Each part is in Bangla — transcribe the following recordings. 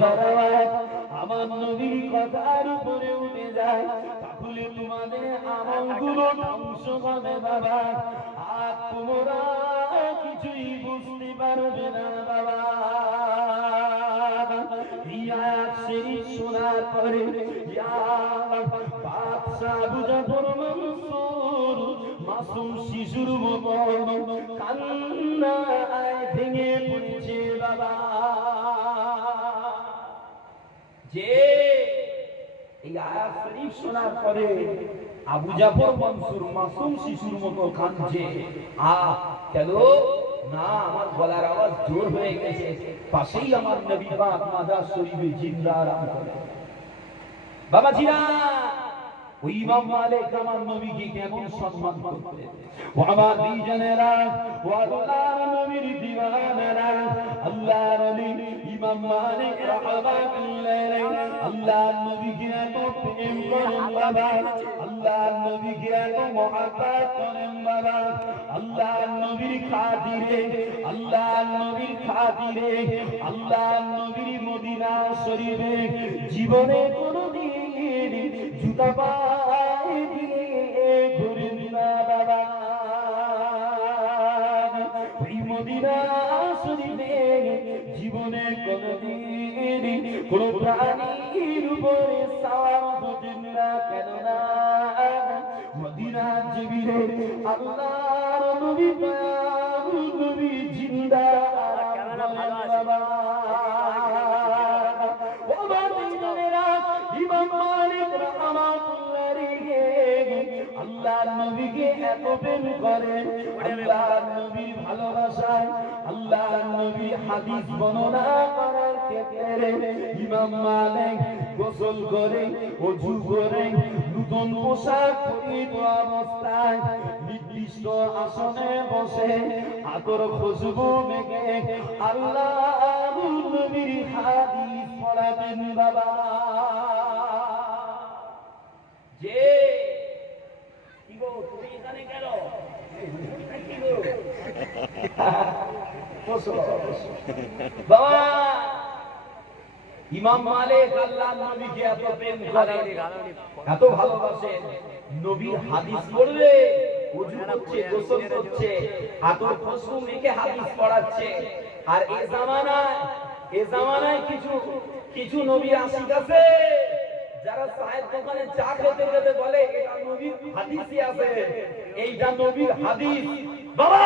দারাওয়াত আমার নবীর কথার উপরে উঠে যায়, তাহলে তোমাদের আমলগুলো ধ্বংস হবে বাবা, আর তোমরা কিছুই বুঝতে পারবে না বাবা। এই আয়াত শরীফ শোনার পরে বাদশাহ আবু জাফর মনসুর মাসুম শিশুর মতন কান্নায় ভেঙে পড়েছে বাবা। যে এই আয়াত শরীফ শোনার পরে আবু জাফর মনসুর মাসুম শিশুর মতো কাঁদছে। কেন না, আমার গলার আওয়াজ জোর হয়ে গেছে, পাশেই আমার নবী পাক মাজার শরীফে জিন্দা আরাম করে। বাবাজিরা, ওই ইমাম মালিক আমার নবীকে কেমন সম্মান করতেন। ও আমার বিজনেরা, ও আল্লাহর নবীর দিওয়ানারা, আল্লাহর ওলি ইমাম মালিক রাহমাতুল্লাহ আলাইহি আল্লাহর নবীকে এত প্রেম করেন বাবা, আল্লাহর নবীকে এত মহব্বত করেন বাবা। আল্লাহর নবীর খাতিরে, আল্লাহর নবীর খাতিরে, আল্লাহর নবীর মদিনা শরীফে জীবনে কোনোদিন জুতা পায়ে দিয়ে ঘুরেন না বাবা। ওই মদিনা শরীফে জীবনে কোনোদিন কোন প্রাণীর উপরে সাওয়ার হতেন না, কেননা মদিনার জমিনে আল্লাহর নবী দয়ালু নবী জিন্দা বাবা। ইমাম মালিক রাহমাতুল্লাহ আলাইহি আল্লাহর নবীকে এত প্রেম করেন, আল্লাহর নবীর ভালোবাসায় আল্লাহর নবী হাদিস বর্ণনা করার ক্ষেত্রে ইমাম মালিক গোসল করে, ওযু করে, নতুন পোশাক পরিহিত অবস্থায় নির্দিষ্ট আসনে বসে আতর খুশবু মেখে আল্লাহর নবীর হাদিস পড়াতেন বাবা। যে কি গো তুমি এখানে কেন? বাবা, ইমাম মালিক আল্লাহর নবীকে এত প্রেম করেন, এত ভালোবাসেন, নবীর হাদিস পড়লে ওযু করছে, গোসল করছে, আতর খুশবু মেখে হাদিস পড়াচ্ছে। আর এ জামানায় কিছু নবীর আশিক আছে যারা চায়ের দোকানে চা খেতে খেতে বলে এটা নবীর হাদিসই আছে, এইটা নবীর হাদিস। বাবা,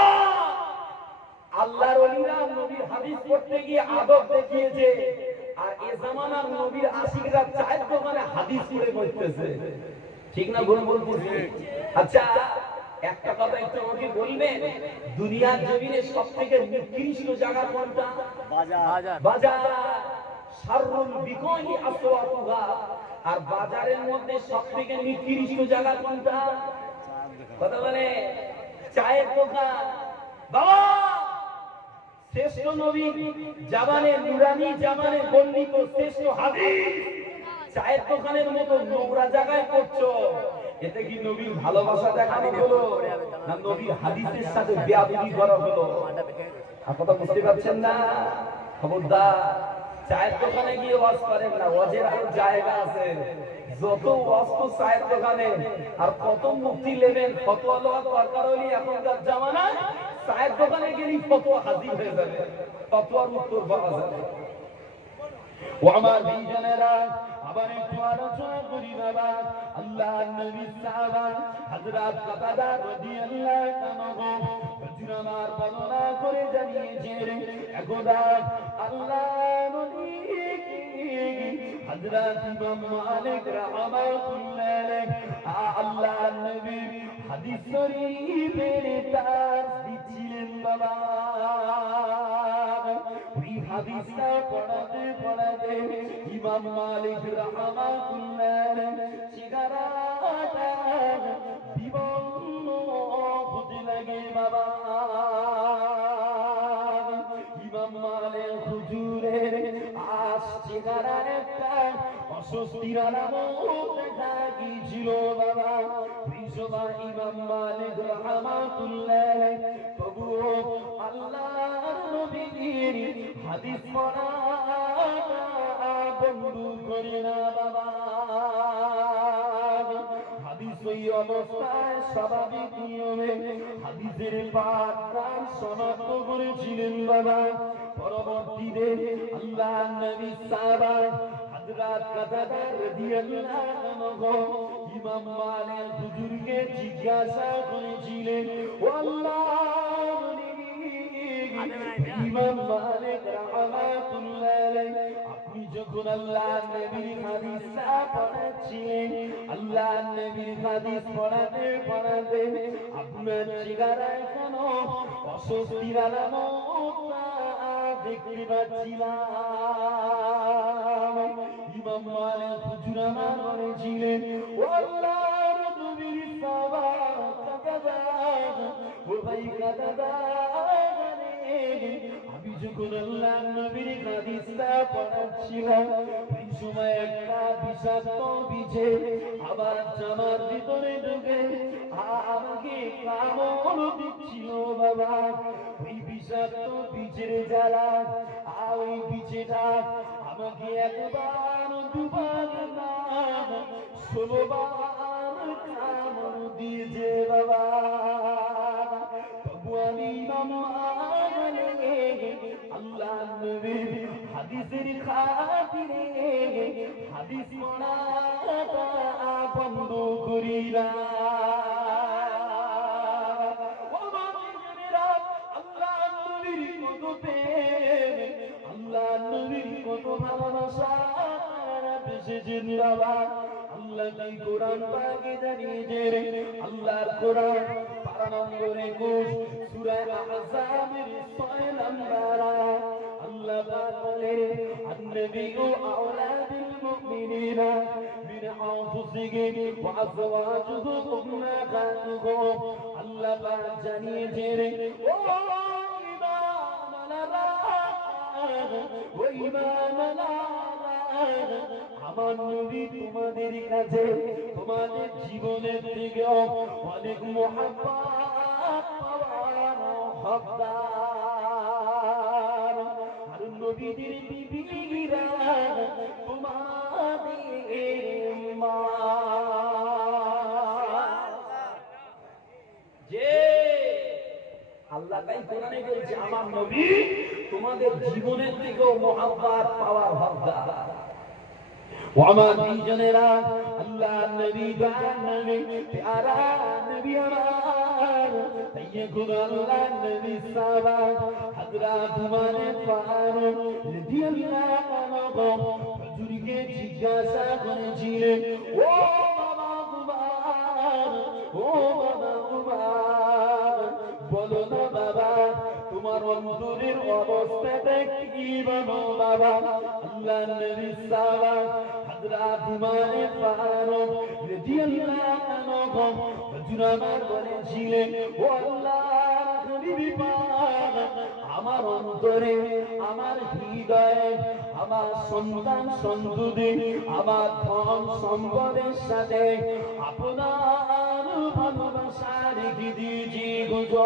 আল্লাহর ওলিরা নবীর হাদিস পড়তে গিয়ে আদব দেখিয়েছে, আর এ জামানার নবীর আশিকরা চায়ের দোকানে হাদিস পড়ে বসতেছে। ঠিক না ভুল বলতেছি? আচ্ছা, একটা কথা একটু আমাকে বলবেন, দুনিয়ার জমিনে সবথেকে নিকৃষ্ট জায়গা কোনটা? বাজার। শাররুল বিকই আসওয়াতুহা। আর বাজারের মধ্যে সবথেকে নিকৃষ্ট জায়গা কোনটা? কথা বলে চায়ের দোকান। বাবা, শ্রেষ্ঠ নবী জামানে নুরানি জামানে বর্ণিত শ্রেষ্ঠ হাদিস চায়ের দোকানের মতো নোংরা জায়গায় করছো, এতে কি নবীর ভালোবাসা দেখানো হলো না নবীর হাদিসের সাথে বেয়াদবি করা হলো? কথা বুঝতে পারছেন না? খবরদার, চায়ের দোকানে গিয়ে ওয়াজ করেন না, ওয়াজের আরো জায়গা আছে। যত ওয়াজ তো চায়ের দোকানে, আর কত মুক্তি নেবেন, ফতোয়া লওয়ার দরকার হলে এখনকার জামানায় চায়ের দোকানে গেলেই ফতোয়া হাজির হয়ে যাবে, ফতোয়ার উত্তর পাওয়া যাবে। ও আমার বিজনেরা, আবার একটু আলোচনা করি বাবা। আল্লাহর নবীর সাহাবা হযরত কাতাদা রাদিয়াল্লাহু আনহু আমার বর্ণনা করে জানিয়েছেন, একদা আল্লাহর নবী হযরত ইমাম মালিক রাহমাতুল্লাহ আলাইহি আল্লাহর নবী হাদিস শরীফের তাফসীর দিচ্ছিলেন বাবা। ওই হাদিসটা পড়াতে পড়াতে ইমাম মালিক রাহমাতুল্লাহ আলাইহি সিগারাটা বিবন্ন হতে লাগে বাবা। ইমাম মালিক হুজুরের সিগারার একটা অস্বস্তির আলামত দেখা গিয়েছিল বাবা। ওই সময় ইমাম মালিক রাহমাতুল্লাহ আলাইহি তবুও আল্লাহর নবীর হাদিস পড়া বন্ধু করি না বাবা। হাদিস ওই অবস্থায় স্বাভাবিক নিয়মে হাদিসের পাঠদান সমাপ্ত করেছিলেন বাবা। পরবর্তীতে আল্লাহ নবী সাহাবা হযরত কাতাদা রাদিয়াল্লাহু আনহু ইমাম মালিক হুজুরকে জিজ্ঞাসা করেছিলেন, ও আল্লাহর নবী, ইমাম মালিক রাহমাতুল্লাহ আলাইহি, আপনি যখন আল্লাহর নবীর হাদিস পড়াচ্ছিলেন, আল্লাহর নবীর হাদিস পড়াতে পড়াতে আপনার চেহারায় কেন অস্বস্তির আলামত দেখতে পাচ্ছিলাম? ইমাম মালিক হুজুর আমার বলেছিলেন, ও আল্লাহর নবীর সাহাবা কাতাদা, ও ভাই কাতাদা, আমি যখন আল্লাহর নবীর হাদিসটা পড়াচ্ছিলাম, ওই সময় একটা বিষাক্ত বিছে আবার জামার ভিতরে ঢুকে আমাকে কামড় দিচ্ছিল বাবা। ওই বিষাক্ত বিছের জ্বালা, ওই বিছেটা আমাকে একবার দুবার না 16 বার কামড় দিয়েছে বাবা। তবু আমি ইমাম মালিক আল্লাহর নবীর হাদিসের খাতিরে হাদিস পড়াটা বন্ধ করি না। আল্লাহর নবীর কত প্রেম, আল্লাহর নবীর কত ভালোবাসা বেসেছেন বাবা। আল্লাহ তাই কোরআন পাকে জানিয়েছেন, আল্লাহর কোরআন পারা নম্বর 21 সূরা আহজাবের 6 নম্বর আয়াত। আল্লাহ পাক বলেন, আন-নবিয়্যু আওলা বিল মুমিনিনা মিন আনফুসিহিম ওয়া আযওয়াজুহু উম্মাহাতুহুম। আল্লাহ পাক জানিয়েছেন, ও ঈমানওয়ালারা, ও ঈমানওয়ালারা, আমার নবী তোমাদের কাছে তোমাদের জীবনের থেকে অনেক মুহাব্বত পাওয়ার হকদার। আর নবীদের বিবিরা তোমাদের মা। যে আল্লাহ তাই কোরআনে বলছে, আমার নবী তোমাদের জীবনের থেকেও মুহাব্বত পাওয়ার হকদার। আমার দুইজনেরা আল্লাহর নবী দয়ার নবী প্যারা নবী আমার, তাই এখন আল্লাহর নবী সাহাবা হযরত উমর ফারুক রাদিয়াল্লাহু আনহু হুজুরকে জিজ্ঞাসা করেছিলেন, ও বাবা উমর, ও বাবা উমর, বলো না বাবা তোমার অন্তরের অবস্থাটা কি বলো বাবা। আল্লাহর নবী সাহাবা হযরত উমর ফারুক রাদিয়াল্লাহু আনহু হুজুর আমার বলেছিলেন, ও আল্লাহর হাবিব পাক, আমার অন্তরে, আমার হৃদয়ে, আমার সন্তান সন্ততি, আমার ধন সম্পদের সাথে আপনার ভালোবাসা রেখে দিয়েছি হুজুর।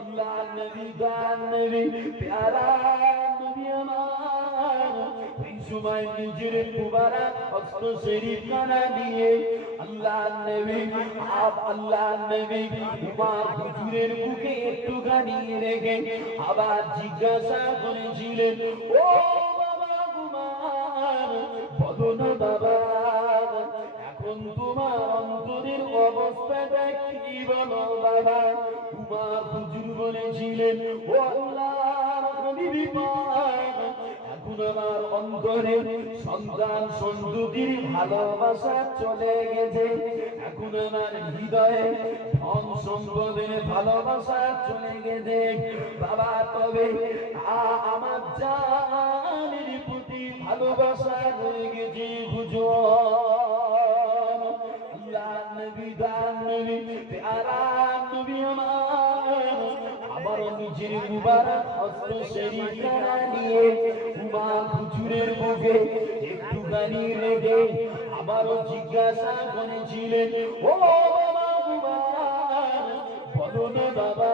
আল্লাহর নবী গান নবী প্যারা নবী আমার ওই সময় নিজের মুবারক হস্ত শরীফ কানা দিয়ে আল্লাহর নবী উমর হুজুরের বুকে একটুখানি রেখে আবার জিজ্ঞাসা করেছিলেন, ও বাবা উমর, বলো না বাবা এখন তোমার অন্তরের অবস্থাটা কি বলো বাবা। উমর হুজুর বলেছিলেন, ও আল্লাহর হাবিব পাক, এখন আমার অন্তরে সন্তান সন্ততির ভালোবাসা চলে গেছে, এখন আমার হৃদয়ে ধন সম্পদের ভালোবাসা চলে গেছে বাবা। তবে আমার জানের প্রতি ভালোবাসা রয়ে গেছে হুজুর। আল্লাহর নবী দান নবী প্যারা নবী আমার নিজের মুবারক হস্ত শরীফ কানা নিয়ে উমর হুজুরের বুকে একটুখানি রেখে আবারও জিজ্ঞাসা করেছিলেন, ও বাবা উমর, বলো না বাবা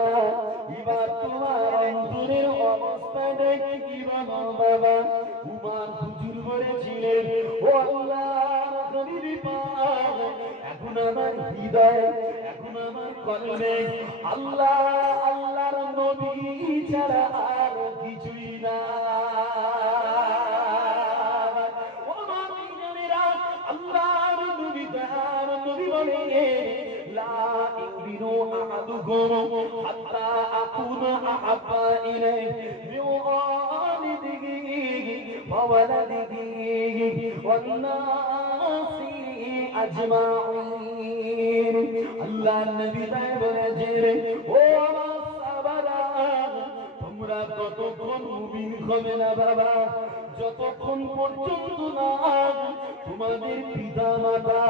এবার তোমার অন্তরের অবস্থাটা কি বলো বাবা। উমার হুজুর বলেছিলেন, ও আল্লাহর হাবিব পাক, এখন আমার হৃদয়, এখন আমার কলবে আল্লাহ আল্লাহর নবী ছাড়া আর কিছুই না। ও মুমিনেরা, আল্লাহর নবী তার নবী বলে, লা ইউমিনু আহাদুকুম হাত্তা আকুনা আহাব্বা ইলাইহি মিন ওয়ালিদিহি ওয়া ওয়ালাদিহি ওয়ান নাসি আজমাইন। আল্লাহর নবী তাই বলেছেন, ও আমার সাহাবারা, তোমরা ততক্ষণ মুমিন হবে না বাবা, যতক্ষণ পর্যন্ত না তোমাদের পিতা মাতা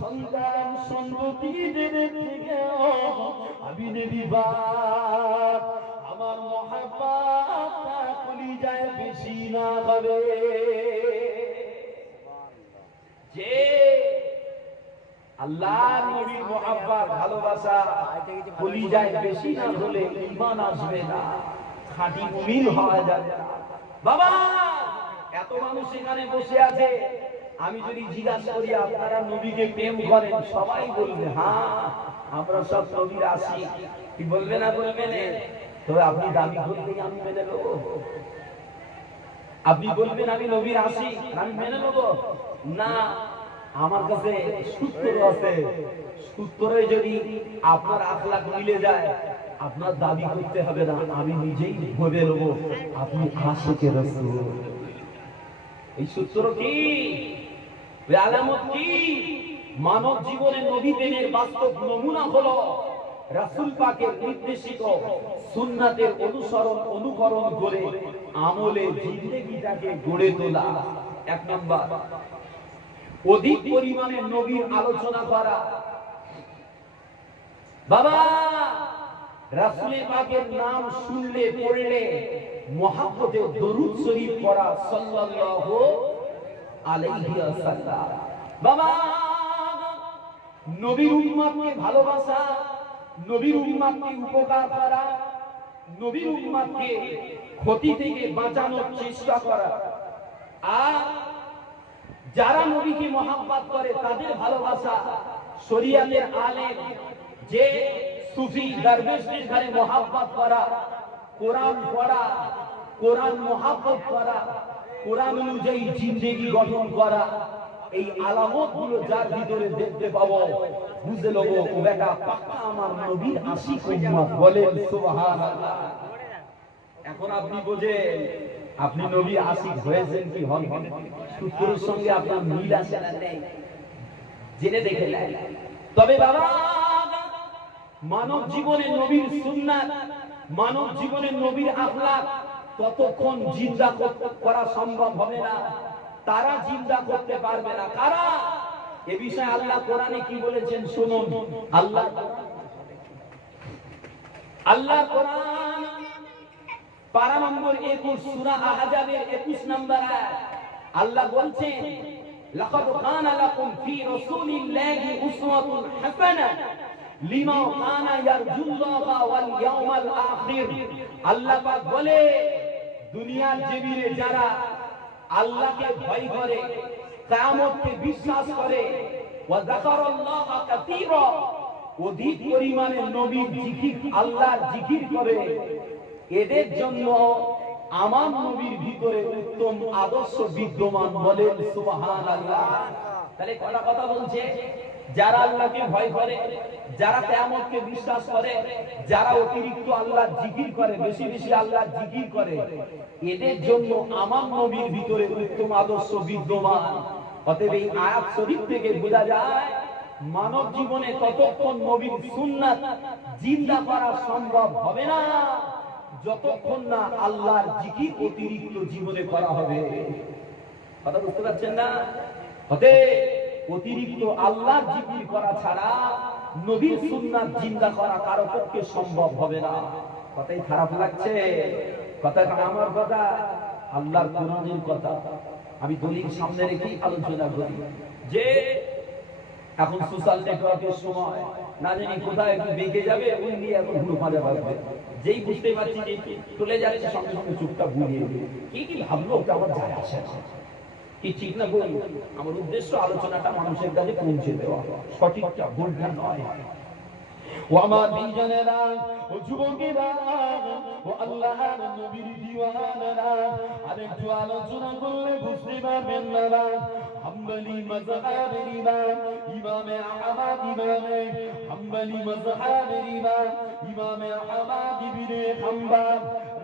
সন্তান সন্ততিদের থেকে আমি নবী বাপ আমার মহাব্বতটা কলিজায় বেশি না হবে। যে আল্লাহর নবীর মহাব্বত ভালোবাসা কলিজায় বেশি না হলে ঈমান আসবে না, খাঁটি মুমিন হওয়া যাবে না। বাবা, এত মানুষ এখানে বসে আছে, আমি যদি জিজ্ঞাসা করি আপনারা নবীকে প্রেম করেন, সবাই বলবে হ্যাঁ আমরা সব নবীর আশিক। কি বলবে না বলবেন? তবে আপনি দাবি করলেই আমি মেনে নেব? আপনি বলবেন আমি নবীর আশিক, আমি মেনে নেব না? আমার কাছে সূত্র আছে, সূত্রে যদি আপনার আখলাক মিলে যায় আপনার দাবি করতে হবে না, আমি নিজেই ভেবে নেব আপনি আশিকে রাসূল। এই সূত্র কি, আলামত কি? মানব জীবনে নবী প্রেমের বাস্তব নমুনা হলো রাসূল পাকের নির্দেশিত সুন্নাতের অনুকরণ করে আমলে জিন্দেগিটাকে গড়ে তোলা। এক নাম্বার, অধিক পরিমাণে নবীর আলোচনা করা। বাবা, রাসূলের পাকের নাম শুনলে পড়লে মুহাম্মদে দরুদ শরীফ পড়া সাল্লাল্লাহু আলাইহি ওয়াসাল্লাম। বাবা, নবীর উম্মতকে ভালোবাসা, নবীর উম্মতকে উপকার করা, নবীর উম্মতকে ক্ষতি থেকে বাঁচানোর চেষ্টা করা। আর যারা নবীকে মহব্বত করে তাদের ভালোবাসা, শরীয়তের আলেম যে সুফি দরবেশদের ঘরে মহব্বত করা, কোরআন পড়া, কোরআন মহব্বত করা, কোরআন অনুযায়ী জিন্দেগি গঠন করা, এই আলামত গুলো যার ভিতরে দেখতে পাবো বুঝে নেবো ও বেটা পাক্কা আমার নবীর আশিক উম্মত। বলেন সুবহানাল্লাহ। এখন আপনি বোঝেন আপনি নবীর আশিক হয়েছেন কি হন? সূত্রের সঙ্গে আপনার মিল আছে না নেই জেনে দেখে নেন। তবে বাবা, মানব জীবনে নবীর সুন্নাত, মানব জীবনে নবীর আখলাক ততক্ষণ জিন্দা করা সম্ভব হবে না, তারা জিন্দা করতে পারবে না। কারা? এ বিষয়ে আল্লাহ কোরআনে কি বলেছেন শুনুন। আল্লাহ কোরআন পারা নম্বর 21 সূরা আহজাবের 21 নম্বর আয়াত আল্লাহ বলছেন, লাকাদ কানা লাকুম ফি রাসূলিল্লাহি উসওয়াতুন হাসানাহ লিমান কানা ইয়ারজুল্লাহা ওয়াল ইয়াউমাল আখির। আল্লাহ পাক বলে, দুনিয়ার জমিনে যারা আল্লাহকে ভয় করে, কিয়ামতকে বিশ্বাস করে, ওয়া যাকারাল্লাহা কাসীরা, অধিক পরিমাণে নবীর জিকির, আল্লাহর জিকির করে, এদের জন্য আমার নবীর ভিতরে উত্তম আদর্শ বিদ্যমান। বলেন সুবহানাল্লাহ। তাহলে কথা বলছে, যারা আল্লাহকে ভয় করে, যারা কিয়ামতকে বিশ্বাস করে, যারা অতিরিক্ত আল্লাহর জিকির করে, বেশি বেশি আল্লাহর জিকির করে, এদের জন্য আমার নবীর ভিতরে উত্তম আদর্শ বিদ্যমান। অতএব এই আয়াত শরীফ থেকে বোঝা যায় মানব জীবনে ততক্ষণ নবীর সুন্নাত জিন্দা করা সম্ভব হবে না যতক্ষণ না আল্লাহর জিকির অতিরিক্ত জীবনে করা হবে। কথা বুঝতে পারছেন না? অতএব অতিরিক্ত আল্লাহর জিকির করা ছাড়া নবীর সুন্নাত জিন্দা করা কারো পক্ষে সম্ভব হবে না। কথাই খারাপ লাগছে? কথাটা আমার কথা, আল্লাহর কোরআনের কথা। আমি দলিল সামনে রেখেই আলোচনা করি যে এখন সোশ্যাল নেটওয়ার্কের সময়, না জানি কোথায় একটু বেঁকে যাবে, ওই নিয়ে এখন হুড়ো মাজা বাজবে। যেই বুঝতে পারছি যে চলে যাচ্ছে সঙ্গে সঙ্গে চুপটা বুঝিয়ে কি কি ভাবলো ওটা আমার যায় আসে না। কি ঠিক না বলি? আমার উদ্দেশ্য আলোচনাটা মানুষের কাছে পৌঁছে দেওয়া, সঠিকটা ভুলটা নয়। ও আমার বিজনেরা, ও যুবকেরা, ও আল্লাহর নবীর দিওয়ানারা, আরেকটু আলোচনা করলে বুঝতে পারবেন না। হাম্বলি মাযহাবের ইমাম ইমামে আহমদ ইমামে হাম্বলি মাযহাবের ইমাম ইমামে আহমদ ইবনে হাম্বল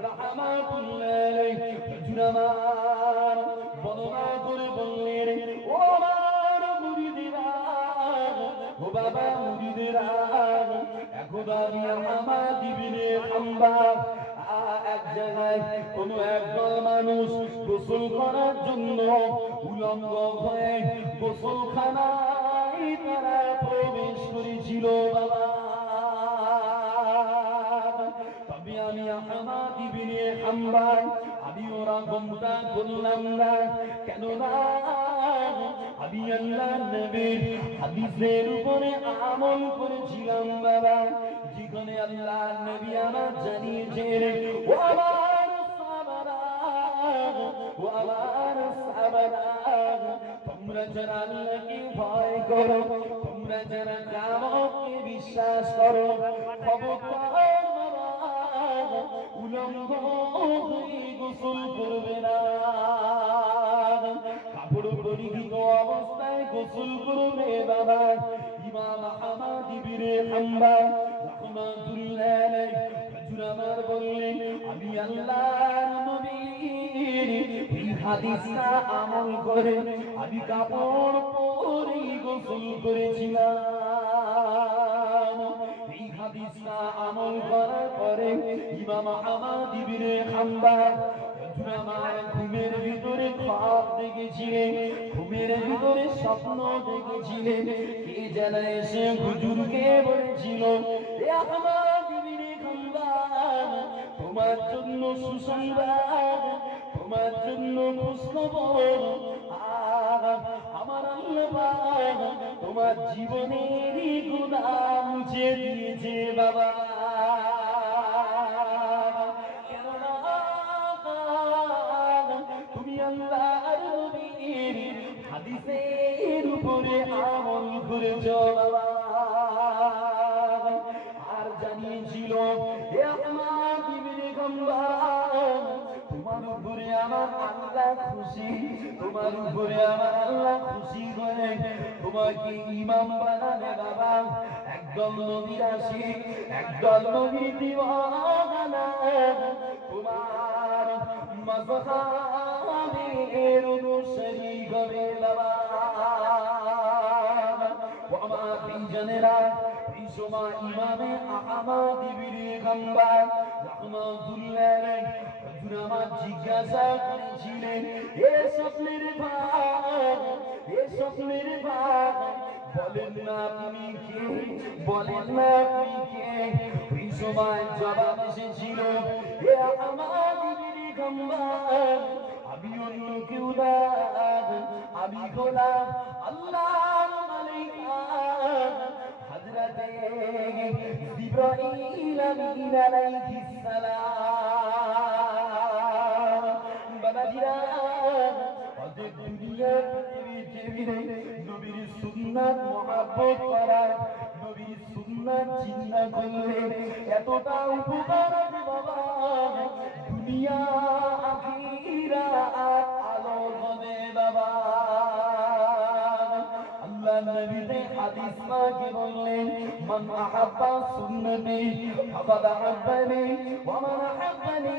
রাহমাতুল্লাহ আলাইহি হুজুরামান বর্ণনা করে বললেন, ও আমার মুরিদেরা, ও বাবা মুরিদেরা, এখন আমি আহমদ ইবনে হাম্বল এক জায়গায় কোন একদল মানুষ গোসল করার জন্য উলঙ্গ হয়ে গোসলখানায় তারা প্রবেশ করেছিল বাবা। তবে আমি আহমদ ইবনে হাম্বল আমি ওরা গমটা করলাম না, কেননা আমি আল্লাহর নবীর হাদিসের উপরে আমল করেছিলাম বাবা। যেখানে আল্লাহর নবী আমার জানিয়েছেন, ও আমার সাহাবারা, ও আমার সাহাবারা, তোমরা যারা আল্লাহকে ভয় করো, তোমরা যারা কিয়ামতকে বিশ্বাস করো, খবরদার বাবা উলঙ্গ হয়ে গোসল করবে না, কাপড় পরিহিত অবস্থায় গোসল করবে বাবা। ইমাম আহমদ ইবনে হাম্বল রাহমাতুল্লাহ আলাইহি হুজুর আমার বললেন, আমি আল্লাহর নবীর এই হাদিসটা আমল করে আমি কাপড় পরে গোসল করেছিলাম। এই হাদিসটা আমল করার পরে ইমাম আহমদ ইবনে হাম্বল আমার ঘুমের ভিতরে খ্বাব দেখেছিলেন, ঘুমের ভিতরে স্বপ্ন দেখেছিলেন। কে যেন এসে হুজুরকে বলেছিল, এ আহমদ ইবনে হাম্বল, তোমার জন্য সুসংবাদ, তোমার জন্য খুশখবর, আমার আল্লাহ তোমার জীবনের গুনাহ মুছে দিয়েছে বাবা। তুমি আল্লাহর নবীর হাদিসের উপরে আমল করেছো বাবা। আর জানিয়েছিল, হে আহমদ ইবনে হাম্বল, তোমার উপরে আমার আল্লাহ খুশি, তোমার উপরে আমার আল্লাহ খুশি হয়ে তোমাকে ইমাম বানাবে বাবা। একদল নবীর আশিক, একদল নবীর দিওয়ানা তোমার মাযহাবের অনুসারী হবে বাবা। ও আমার বিজনেরা, এই সময় ইমামে আহমদ ইবনে হাম্বল রাহমাতুল্লাহ আলাইহি হুজুর আমার জিজ্ঞাসা করেছিলেন, এ স্বপ্নের ভাই, এ স্বপ্নের ভাই, বলেন না আপনি কে, বলেন না আপনি কে? ওই সময় জবাব এসেছিল, হে আহমদ ইবনে হাম্বল, আমি অন্য কেউ না, আমি হলাম আল্লাহর মালাইকা হযরতে জিবরাইল আমিন আলাইহিস সালাম। বাবাজিরা, অজে দুনিয়ার পৃথিবীতে নবীর সুন্নাত মুহাব্বত করা, নবীর সুন্নাত চিন্তা করলে এতটা উপকার আছে বাবা, দুনিয়া আখিরাত আলো হবে বাবা। আল্লাহ নবী হাদিস পাকে বললেন, মান আহাব্বা সুন্নতি ফাকাদ আহাব্বানি ওয়া মান আহাব্বানি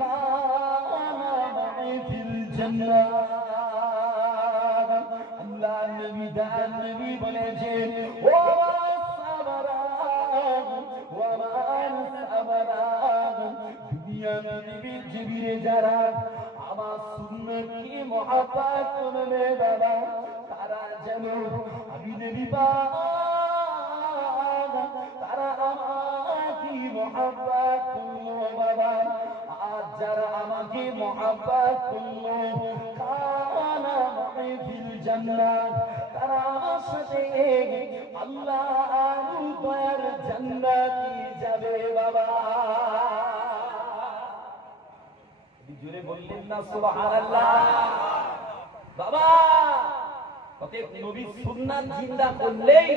কানা মা'i ফিল জান্নাহ। আল্লাহ নবী দান নবী বলেছেন, ও সাহাবারা, ও আমার সাহাবারা, দুনিয়া নবী জীবনে যারা আমার সুন্নতকে মহব্বত করবে বাবা, তারা যেন আমি নবী পাক, তারা আমাকে মহব্বত করলো বাবা। আর যারা আমাকে মহব্বত করলো, কানা মা'i ফিল জান্নাহ, তারা আমার সাথে আল্লাহর দয়ার জান্নাতে যাবে বাবা। জোরে বললেন না সুবহানাল্লাহ? বাবা অতএব নবীর সুন্নাত জিন্দা করলেই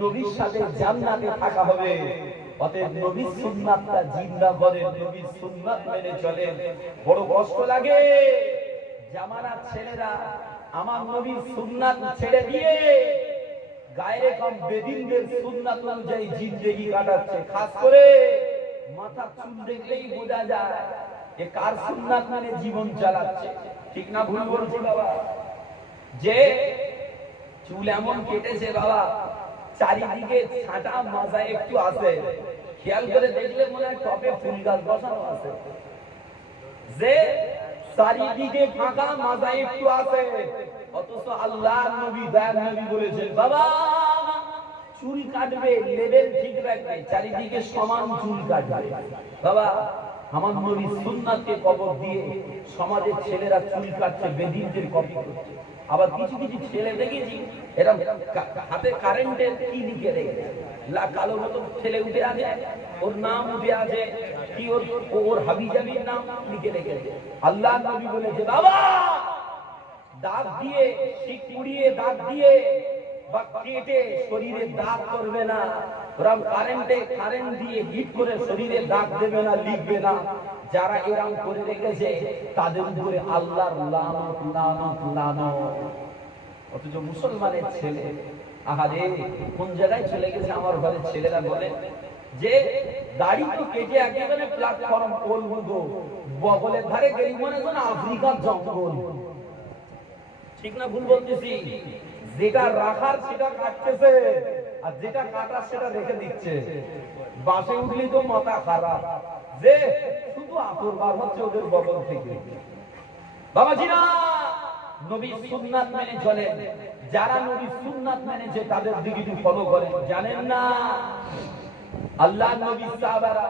নবীর সাথে জান্নাতে থাকা হবে। অতএব নবীর সুন্নাতটা জিন্দা করেন, নবীর সুন্নাত মেনে চলেন। বড় কষ্ট লাগে জামানার ছেলেরা আমার নবীর সুন্নাত ছেড়ে দিয়ে গায়ে কম বেদিনদের সুন্নাত অনুযায়ী জিন্দেগি কাটাচ্ছে। খাস করে মাথা চুল দেখলেই বোঝা যায় যে কার সুন্নাত মানে জীবন চালাচ্ছে। ঠিক না ভুল বলছি বাবা? যে চুল এমন কেটেছে বাবা চারিদিকে ছাটা মাজা একটু আছে, খেয়াল করে দেখলে মনে হয় টবে ফুল গাছ বসানো আছে। যে চারিদিকে ফাঁকা মাজা একটু আছে, অথচ আল্লাহ নবী দয়ার নবী বলেছেন বাবা চুল কাটবে লেভেল ঠিক রাখবে, চারিদিকে সমান চুল কাটবে। বাবা আমার নবীর সুন্নাতকে কবর দিয়ে সমাজের ছেলেরা চুল কাটছে, বেদিনদের কপি করছে। আবার কিছু কিছু ছেলে দেখেছি এরা হাতে কারেন্টের কি লিখে রেখেছে, কালো মতো ছেলে উঠে আছে, ওর নাম উঠে আছে কি, ওর হাবিজাবির নাম লিখে রেখেছে। আল্লাহ নবী বলেছে বাবা দাঁত দিয়ে শিক পুড়িয়ে দাঁত দিয়ে বা কেটে শরীরে দাঁত করবে না, ওরকম কারেন্ট দিয়ে হিট করে শরীরে দাঁত দেবে না, লিখবে না। যারা এরকম করে রেখেছে তাদের উপরে আল্লাহর লানত লানত লানত। অথচ মুসলমানের ছেলে আহারে কোন জায়গায় চলে গেছে আমার ঘরের ছেলেরা বলে যে দাড়ি তো কেটে একেবারে প্ল্যাটফর্ম করবো, বগলের ধারে গেলি মনে হয় আফ্রিকার জঙ্গল। ঠিক না ভুল বলতেছি? যেটা রাখার সেটা কাটতেছে, আর যেটা কাটার সেটা রেখে দিচ্ছে। বাসে উঠলি তো মাথা খারাপ, যে শুধু আতর বার হচ্ছে ওদের বগল থেকে। বাবাজিরা নবীর সুন্নাত মেনে চলেন, যারা নবীর সুন্নাত মেনেছে তাদের দিকে একটু ফলো করেন। জানেন না আল্লাহ নবী সাহাবারা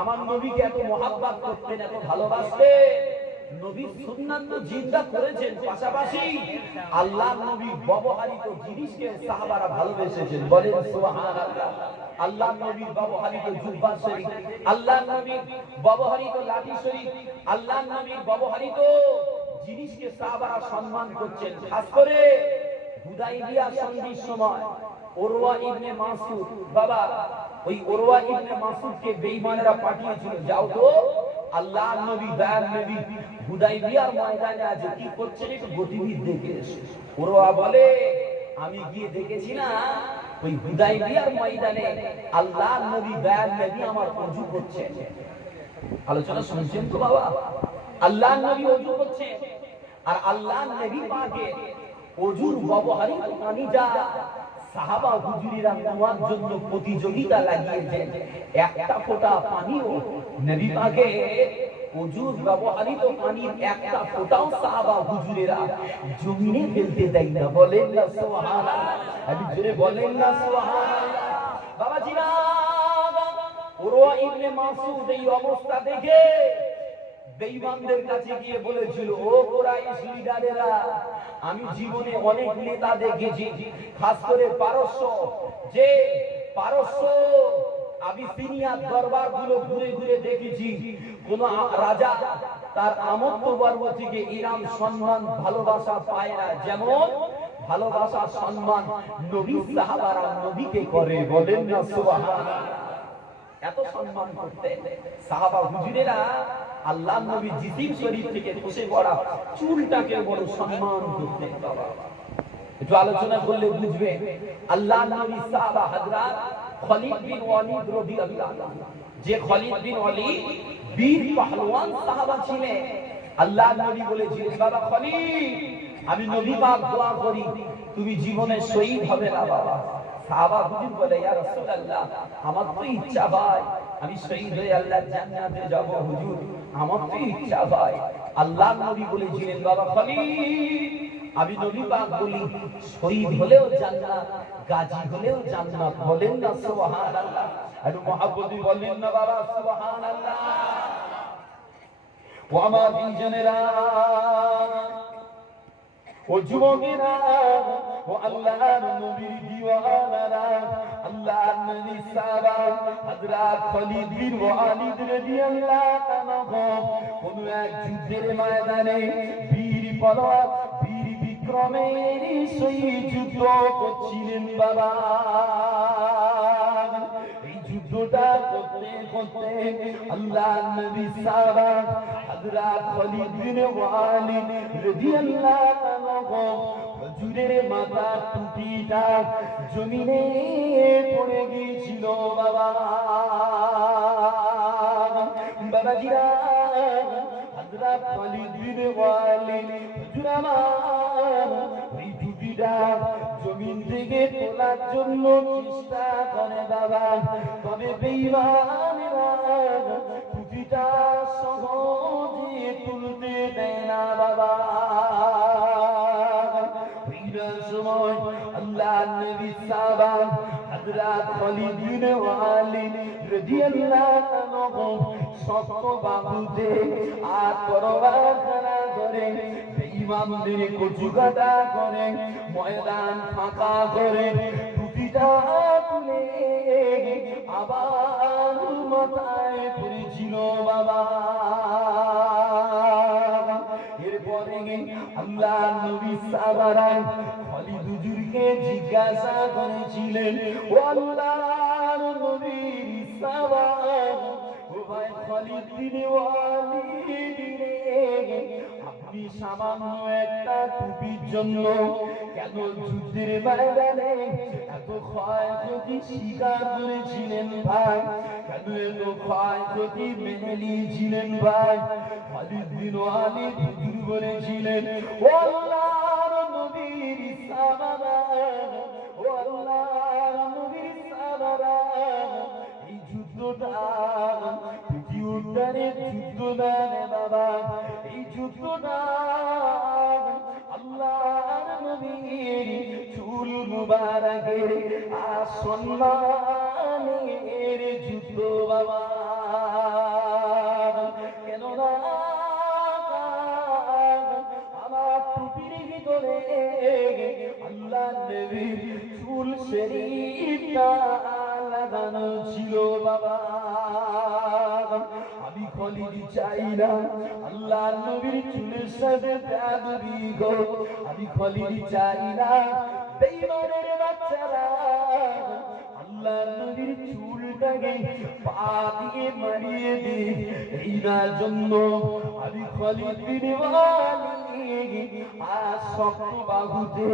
আমার নবীকে এত মহব্বত করতেন, এত ভালোবাসতেন, নবীর সুন্নাত তো জিন্দা করেছেন, পাশাপাশি আল্লাহ নবী ব্যবহারিত জিনিসকে সাহাবারা ভালোবেসেছেন। বলেন সুবহানাল্লাহ। আল্লাহ নবীর ব্যবহারিত জুব্বা শরীফ, আল্লাহ নবীর ব্যবহারিত লাঠি শরীফ, আল্লাহ নবীর ব্যবহারিত জিনিসকে সাহাবারা সম্মান করছেন। খাস করে হুদাইবিয়া সন্ধির সময় উরওয়া ইবনে মাসউদ, বাবা ওই উরওয়া ইবনে মাসউদকে বেঈমানরা পাঠিয়েছিল, যাও তো আল্লাহ নবী দয়ার নবী হুদাইবিয়ার ময়দানে আছে, কি করছেন একটু গতিবিধি দেখে এসো। উরওয়া বলে আমি গিয়ে দেখেছি না ওই হুদাইবিয়ার ময়দানে আল্লাহ নবী দয়ার নবী আমার ওযু করছেন। আলোচনা শুনছেন তো বাবা? আল্লাহ নবী ওযু করছেন, আর আল্লাহ নবী পাকে ওযুর ব্যবহারিক পানি যা সাহাবা হুজুরিরা নেওয়ার জন্য প্রতিযোগিতা লাগিয়েছেন, একটা ফোঁটা পানিও নবী পাকে ওযুর ব্যবহারিত পানির একটা ফোঁটাও সাহাবা হুজুরেরা জমিনে ফেলতে দেয় না। বলেন না সুবহানাল্লাহ? আপনি জোরে বলেন না সুবহানাল্লাহ? বাবাজিরা উরওয়া ইবনে মাসউদ এই অবস্থা দেখে বেঈমানদের কাছে গিয়ে বলেছিল, ও কুরাইশ লিডারেরা, আমি জীবনে অনেক নেতা দেখেছি, খাস করে পারস্য, যে পারস্য আবিসিনিয়ার দরবারগুলো ঘুরে ঘুরে দেখেছি, কোন রাজা তার আমত্ত বর্গ থেকে ইরাম সম্মান ভালোবাসা পায় না, যেমন ভালোবাসা সম্মান নবী সাহাবারা নবীকে করে। বলেন না সুবহানাল্লাহ? এত সম্মান করতেন সাহাবা হুজুরেরা। আল্লাহ নবী জিসিম শরীফ থেকে খসে পড়া চুলটাকে বড় সম্মান করতেন। বাবা একটু আলোচনা করলে বুঝবে। আল্লাহ নবী সাহাবা হযরত খালিদ বিন ওয়ালিদ রাদিয়াল্লাহু আনহু, যে খালিদ বিন ওয়ালিদ বীর পাহলওয়ান সাহাবা ছিলেন, আল্লাহ নবী বলেছিলেন বাবা খালিদ আমি নবী পাক দোয়া করি তুমি জীবনে শহীদ হবে না। বাবা সাহাবা হুজুর বলে ইয়া রাসূলুল্লাহ আমার তো ইচ্ছা ভাই আমি শহীদ হয়ে আল্লাহর জান্নাতে যাব, হুজুর আমার তো ইচ্ছা ভাই। আল্লাহ নবী বলেছিলেন বাবা খালিদ আমি নবী পাক বলি শহীদ হলেও জান্নাত, গাজী হলেও জান্নাত। বলেন না সুবহানাল্লাহ? আর মুহাব্বতি বলেন না বাবা সুবহানাল্লাহ? ও আমার বিজনেরা, ও যুবকেরা, ও আল্লাহর নবীর দিওয়ানারা, আল্লাহর নবীর সাহাবা হযরত খালিদ বিন ওয়ালিদ রাদিয়াল্লাহু আনহু কোন এক যুদ্ধের ময়দানে বীর পলাশ বীর বিক্রমের সহিত যুদ্ধ করছিলেন বাবা। এই যুদ্ধটা করতে করতে আল্লাহর নবী সাহাবা হযরত খালিদ বিন ওয়ালিদ রাদিয়াল্লাহু আনহু হুজুরের মাথার টুপিটা জমিনে পড়ে গিয়েছিল বাবা। বাবাজিরা, হযরত খালিদ বিন ওয়ালিদ হুজুর আমার ওই টুপিটা জমিন থেকে তোলার জন্য চেষ্টা করে বাবা, তবে বেঈমানেরা টুপিটা সহজে তুলতে দেয় না বাবা। সময় আল্লাহর নবী সাহাবা হযরত খালিদ বিন ওয়ালিদ রাদিয়াল্লাহু আনহু শক্ত বাহুতে আর তরবার খাড়া করে বেঈমানদের কচুকাটা করে ময়দান ফাঁকা করে টুপিটা তুলে আবার মাথায় পড়েছিল বাবা। এরপরে আল্লাহর নবী সাহাবারা খালিদ হুজুরকে জিজ্ঞাসা করেছিলেন, ও আল্লাহর নবীর সাহাবা, ও ভাই খালিদ বিন ওয়ালিদ রে, আপনি সামান্য একটা টুপির জন্য কেন যুদ্ধের ময়দানে এত ক্ষয়ক্ষতি স্বীকার করেছিলেন ভাই? কেন এত ক্ষয়ক্ষতি মেনে নিয়েছিলেন ভাই? খালিদ বিন ওয়ালিদ হুজুর বলেছিলেন, ও আল্লাহর নবীর সাহাবারা, ও আল্লাহর নবীর সাহাবারা, এই যুদ্ধটা উদ্ধারের যুদ্ধ না রে বাবা। এই যুদ্ধটা আল্লাহর নবীর চুল মুবারকের আর সম্মানের যুদ্ধ বাবা। কেননা আমার টুপির ভিতরে আল্লাহর নবীর চুল শরীফটা লাগানো ছিল বাবা। আমি খালিদ চাই না আল্লাহর নবীর চুলের সাথে বেয়াদবি গো। আমি খালিদ চাই না বেঈমানের বাচ্চারা আল্লাহর নবীর চুলটাকে পা দিয়ে মারিয়ে দে। এই না জন্য আমি খালিদ বিন ওয়ালিদ আর শক্ত বাহুতে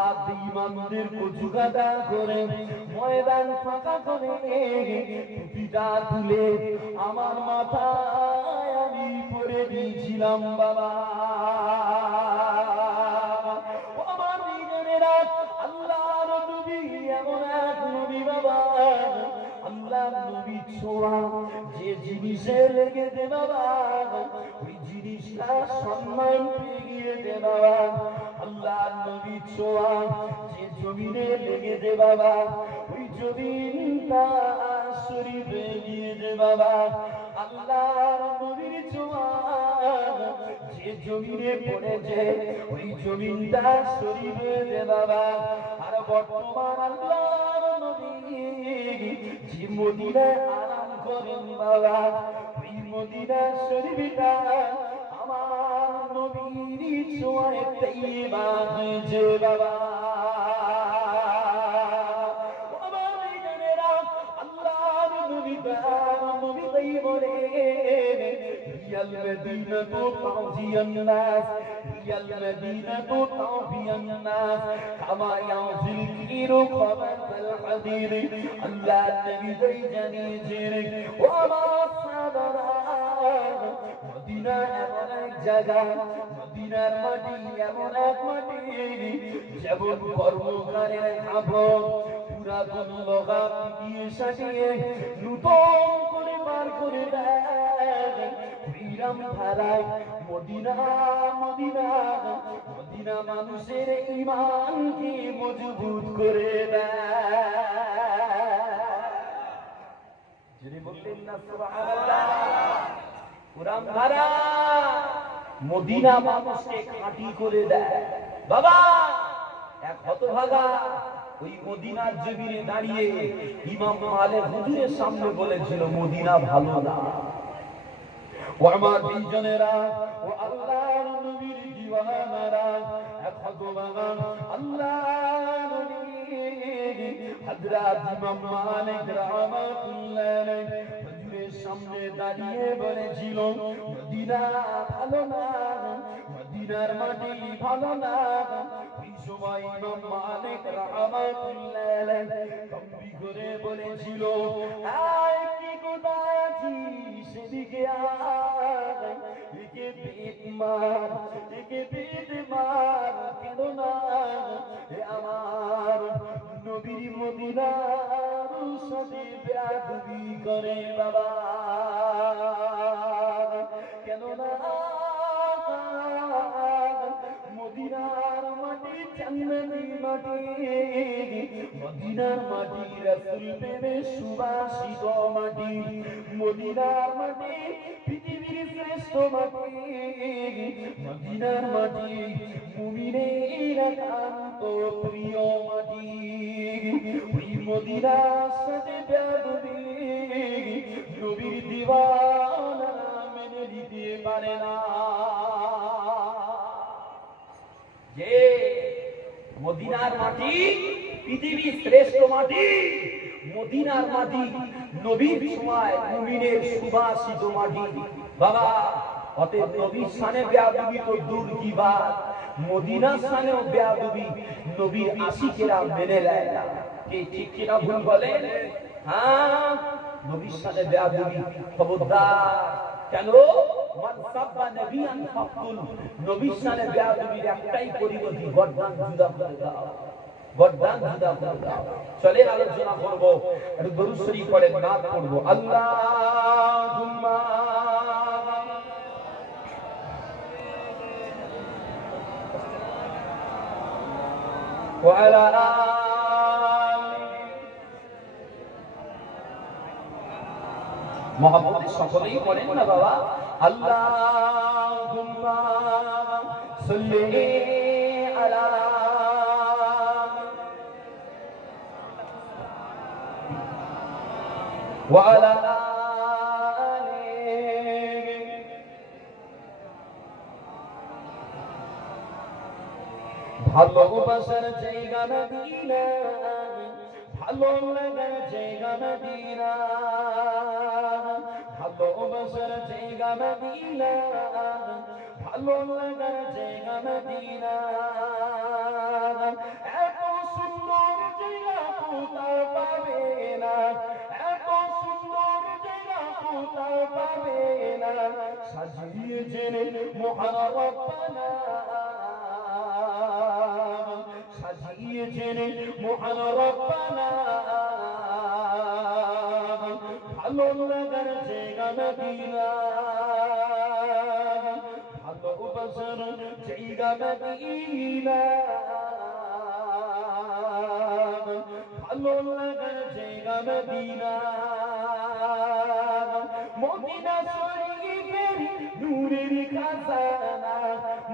আর বেঈমানদের কচুকাটা করে ময়দান ফাঁকা করে টুপিটা তুলে আমার মাথায় আমি পরে দিয়েছিলাম বাবা। আমার নিজেরা আল্লাহর নবী এমন এক নবী বাবা, আল্লাহর নবী ছোঁয়া যে জিনিসে লেগেছে বাবা, ওই জিনিসটা সম্মান পেয়ে গিয়েছে বাবা। আল্লাহর নবী ছোঁয়া যে জমিনে লেগেছে বাবা, ওই জমিনটা শরীফ হয়ে গিয়েছে বাবা। আল্লাহর নবীর ছোঁয়া যে জমিনে পড়েছে ওই জমিনটা শরীফ হয়েছে বাবা। আর বর্তমান আল্লাহর নবী যে মদিনায় আরাম করেন বাবা, ওই মদিনা শরীফটা আমার নবীর ছোঁয়ায় তাইয়্যিবা হয়েছে বাবা। আল্লাহর নবী তাই বলে, هي المدينة تعطي الناس، هي المدينة تعطي الناس كما يعطي الكير خبث الحديد। আল্লাহ নবী তাই জানিয়েছেন, ও আমার সাহাবারা, মদিনা এমন এক জায়গা, মদিনার মাটি এমন এক মাটি যেমন কর্মকারের কাপড় পুরাতন লগা পিটিয়ে সাজিয়ে নূতন করে বার করে দেয় বিরাম ধারায়। মদিনা মদিনা মদিনা মানুষের ঈমানকে মজবুত করে দেয়। যদি বললেন না সুবহানাল্লাহ, পুরাম ধারা মদিনা মানুষকে খাঁটি করে দেয়। বাবা এক হতভাগা ওই মদিনার জমিনে দাঁড়িয়ে ইমাম মালিক হুজুরের সামনে বলেছিল মদিনা ভালো না। ও আমার বিজনেরা, ও আল্লাহর নবীর দিওয়ানারা, এক হতভাগা আল্লাহর নবী হযরত ইমাম মালিক রাহমাতুল্লাহ হুজুরের সামনে দাঁড়িয়ে বলেছিল মদিনা ভালো না, মদিনার মাটি ভালো না। ওই সময় ইমাম মালিক রাহমাতুল্লাহ তম্বি করে বলেছিল আয় কি কোথায় আছিস সেদিকে আয়, একে বেদ মার, একে বেদ মার, কেন না আমার নবীর মদিনার সাথে বেয়াদবি করে বাবা, কেন না মদিনার মাটি জান্নাতি মাটি, মদিনার মাটি রাসূল প্রেমে সুবাসিত মাটি, মদিনার মাটি পৃথিবীর শ্রেষ্ঠ মাটি, মদিনার মাটি মুমিনের একান্ত প্রিয় মাটি। ওই মদিনার সাথে বেয়াদবি নবীর দিওয়ানারা মেনে নিতে পারে না। যে মদিনার মাটি পৃথিবীর শ্রেষ্ঠ মাটি, মদিনার মাটি নবীর সময় মুমিনের সুবাসিত মাটি। বাবা অতএব নবীর শানে বেয়াদবি তো দূর কি বাত, মদিনার শানেও বেয়াদবি নবীর আশিকেরা মেনে নেয় না। কে ঠিক কিনা ভুল বলে? হ্যাঁ, নবীর শানে বেয়াদবি খবরদার। কেন? মান সাব্বা নবিয়ান ফাকুল, নবীর শানে বেয়াদবির একটাই পরিণতি, গর্দান জুদা করে দাও, গর্দান জুদা করে দাও। চলে আলোচনা করব, একটু দরুদ শরীফ পড়ে নাত পড়ব। আল্লাহুম্মা ওয়া আলা মহব্বতে সকলেই পড়েন না বাবা। আল্লাহুম্মা সাল্লি আলা ওয়া আলা আলিহি। ভালোবাসার জায়গা মদিনা, ভালো লাগার জায়গা মদিনা, ভালোবাসার জায়গা মদিনা, ভালো লাগার জায়গা মদিনা। এত সুন্দর জায়গা কোথাও পাবে না, এত সুন্দর জায়গা কোথাও পাবে না। সাজিয়েছেন মহান রব্বানা, সাজিয়েছেন মহান রব্বানা, ভালো লাগার জায়গা মদিনা, ভালোবাসার জায়গা মদিনা, ভালো লাগার জায়গা মদিনা। মদিনা শরীফের নূরের খাজানা,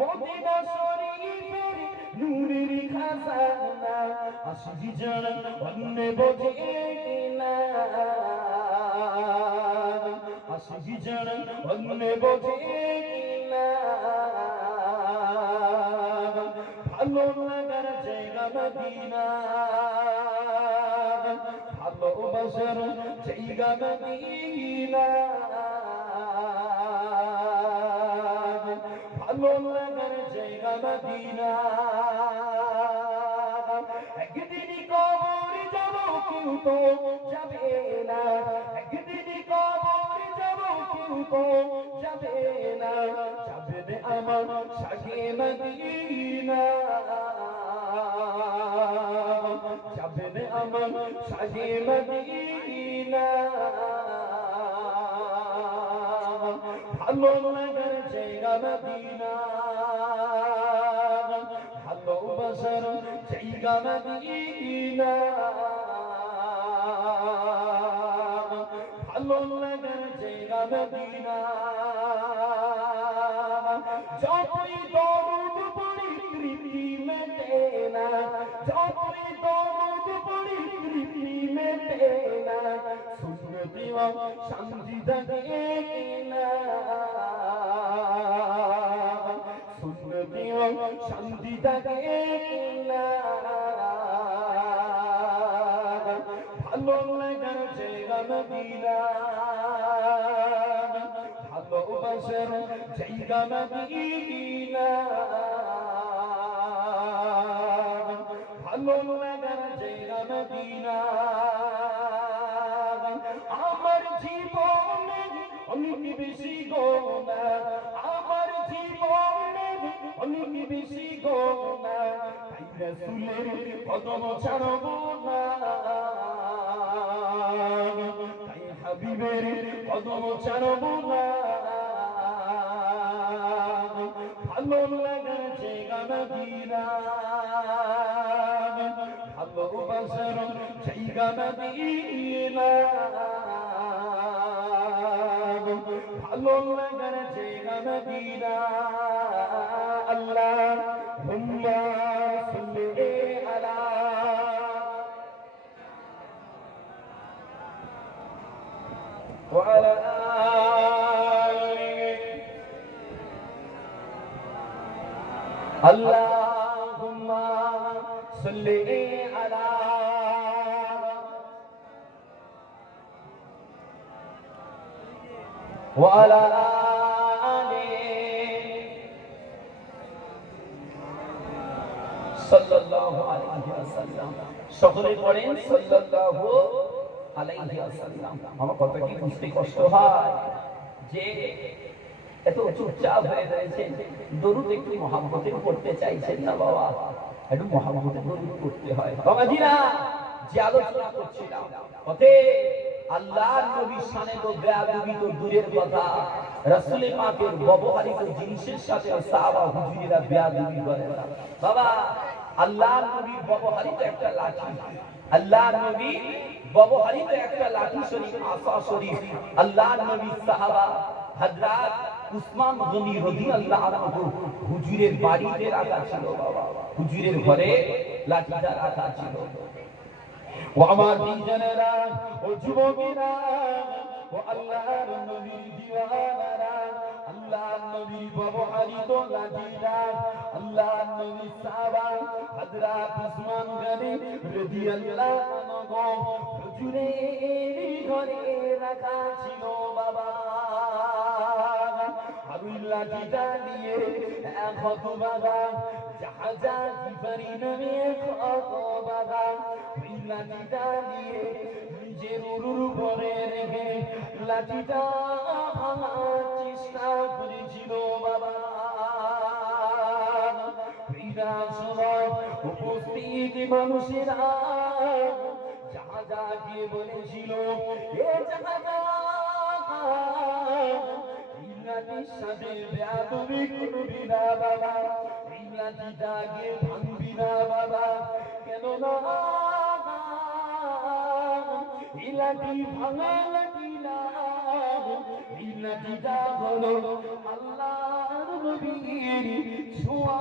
মদিনা শরীফের নূরের খাজানা, আসবি জানা অন্য বোঝে না, আসবি জানা অন্য বোঝে না। ভালো লাগার জায়গা মদিনা, ভালোবাসার জায়গা মদিনা, ভালো লাগার জায়গা মদিনা। একদিন কবর যাব কেউ তো যাবে না, একদিন কবর যাব কেউ তো যাবে না, যাবে না আমার সাথে মদিনা, যাবে না আমার সাথে মদিনা। ভালো লাগার জায়গা মদিনা, ভালোবাসার জায়গা মদিনা, ভালো লাগার জায়গা মদিনা। কেউ শান্তি থাকে না ভালো লাগার জায়গা মদিনা ভালোবাসার জায়গা মদিনা ভালো লাগার জায়গা মদিনা আমার জীবনে অনেক বেশি গোনা আমার জীবনে অনেক বেশি গোনা তাই রাসূলের কদম ছাড়ব না তাই হাবিবের কদম ছাড়ব না ভালো লাগার জায়গা মদিনা ভালোবাসার জায়গা মদিনা ভালো লাগার জায়গা মদিনা আল্লাহুম্মা সাল্লি আলা ওয়া আলা আলি আল্লাহুম্মা সাল্লি আলা وعلى آله সাল্লাল্লাহু আলাইহি ওয়াসাল্লাম সকলে পড়েন সাল্লাল্লাহু আলাইহি ওয়াসাল্লাম আমার কথা কি বুঝতে কষ্ট হয় যে এত চুপচাপ হয়ে রয়েছে দরুদ একটু মহব্বতে পড়তে চাইছেন না বাবা একটু মহব্বতে দরুদ পড়তে হয় বাবাজিরা যে আলোচনা করছিলাম ওতে আল্লাহর নবীর শানে তো বেয়াদবি তো দূরের কথা রাসূল পাকের ব্যবহারিত জিনিসের সাথে সাহাবা হুজুরিরা বেয়াদবি করে না বাবা আল্লাহর নবীর ব্যবহারিত একটা লাঠি আল্লাহর নবী ব্যবহারিত একটা লাঠি শরীফ আসা শরীফ আল্লাহর নবীর সাহাবা হযরত উসমান গনি রাদিয়াল্লাহু আনহু হুজুরের বাড়িতে রাখা ছিল বাবা হুজুরের ঘরে লাঠিটা রাখা ছিল ও আমার দিনজানেরা ও যুবকেরা ও আল্লাহর নবীর দিওয়ানারা আল্লাহর নবীর ব্যবহারিত লাঠিটা আল্লাহর নবীর সাহাবা হযরত উসমান গনি রাদিয়াল্লাহু আনহু হুজুরের ঘরে রাখা ছিল বাবা আমি লাঠিটা নিয়ে কত বাবা জাহাজা গিফারি নামে কত বাবা লাঠিটা নিয়ে নিজের উরুর উপরে রেখে লাঠিটা ভাঙার চেষ্টা করেছিল বাবা উপস্থিত মানুষেরা জাহাজা গিয়ে বলেছিল এ জাহাজা লাঠির সাথে বেয়াদবি করবি না বাবা এই লাঠিটা গিয়ে ভাঙবি না বাবা কেন না এই লাঠি ভাঙা লাঠি না এই লাঠিটা হলো আল্লাহর নবীর ছোঁয়া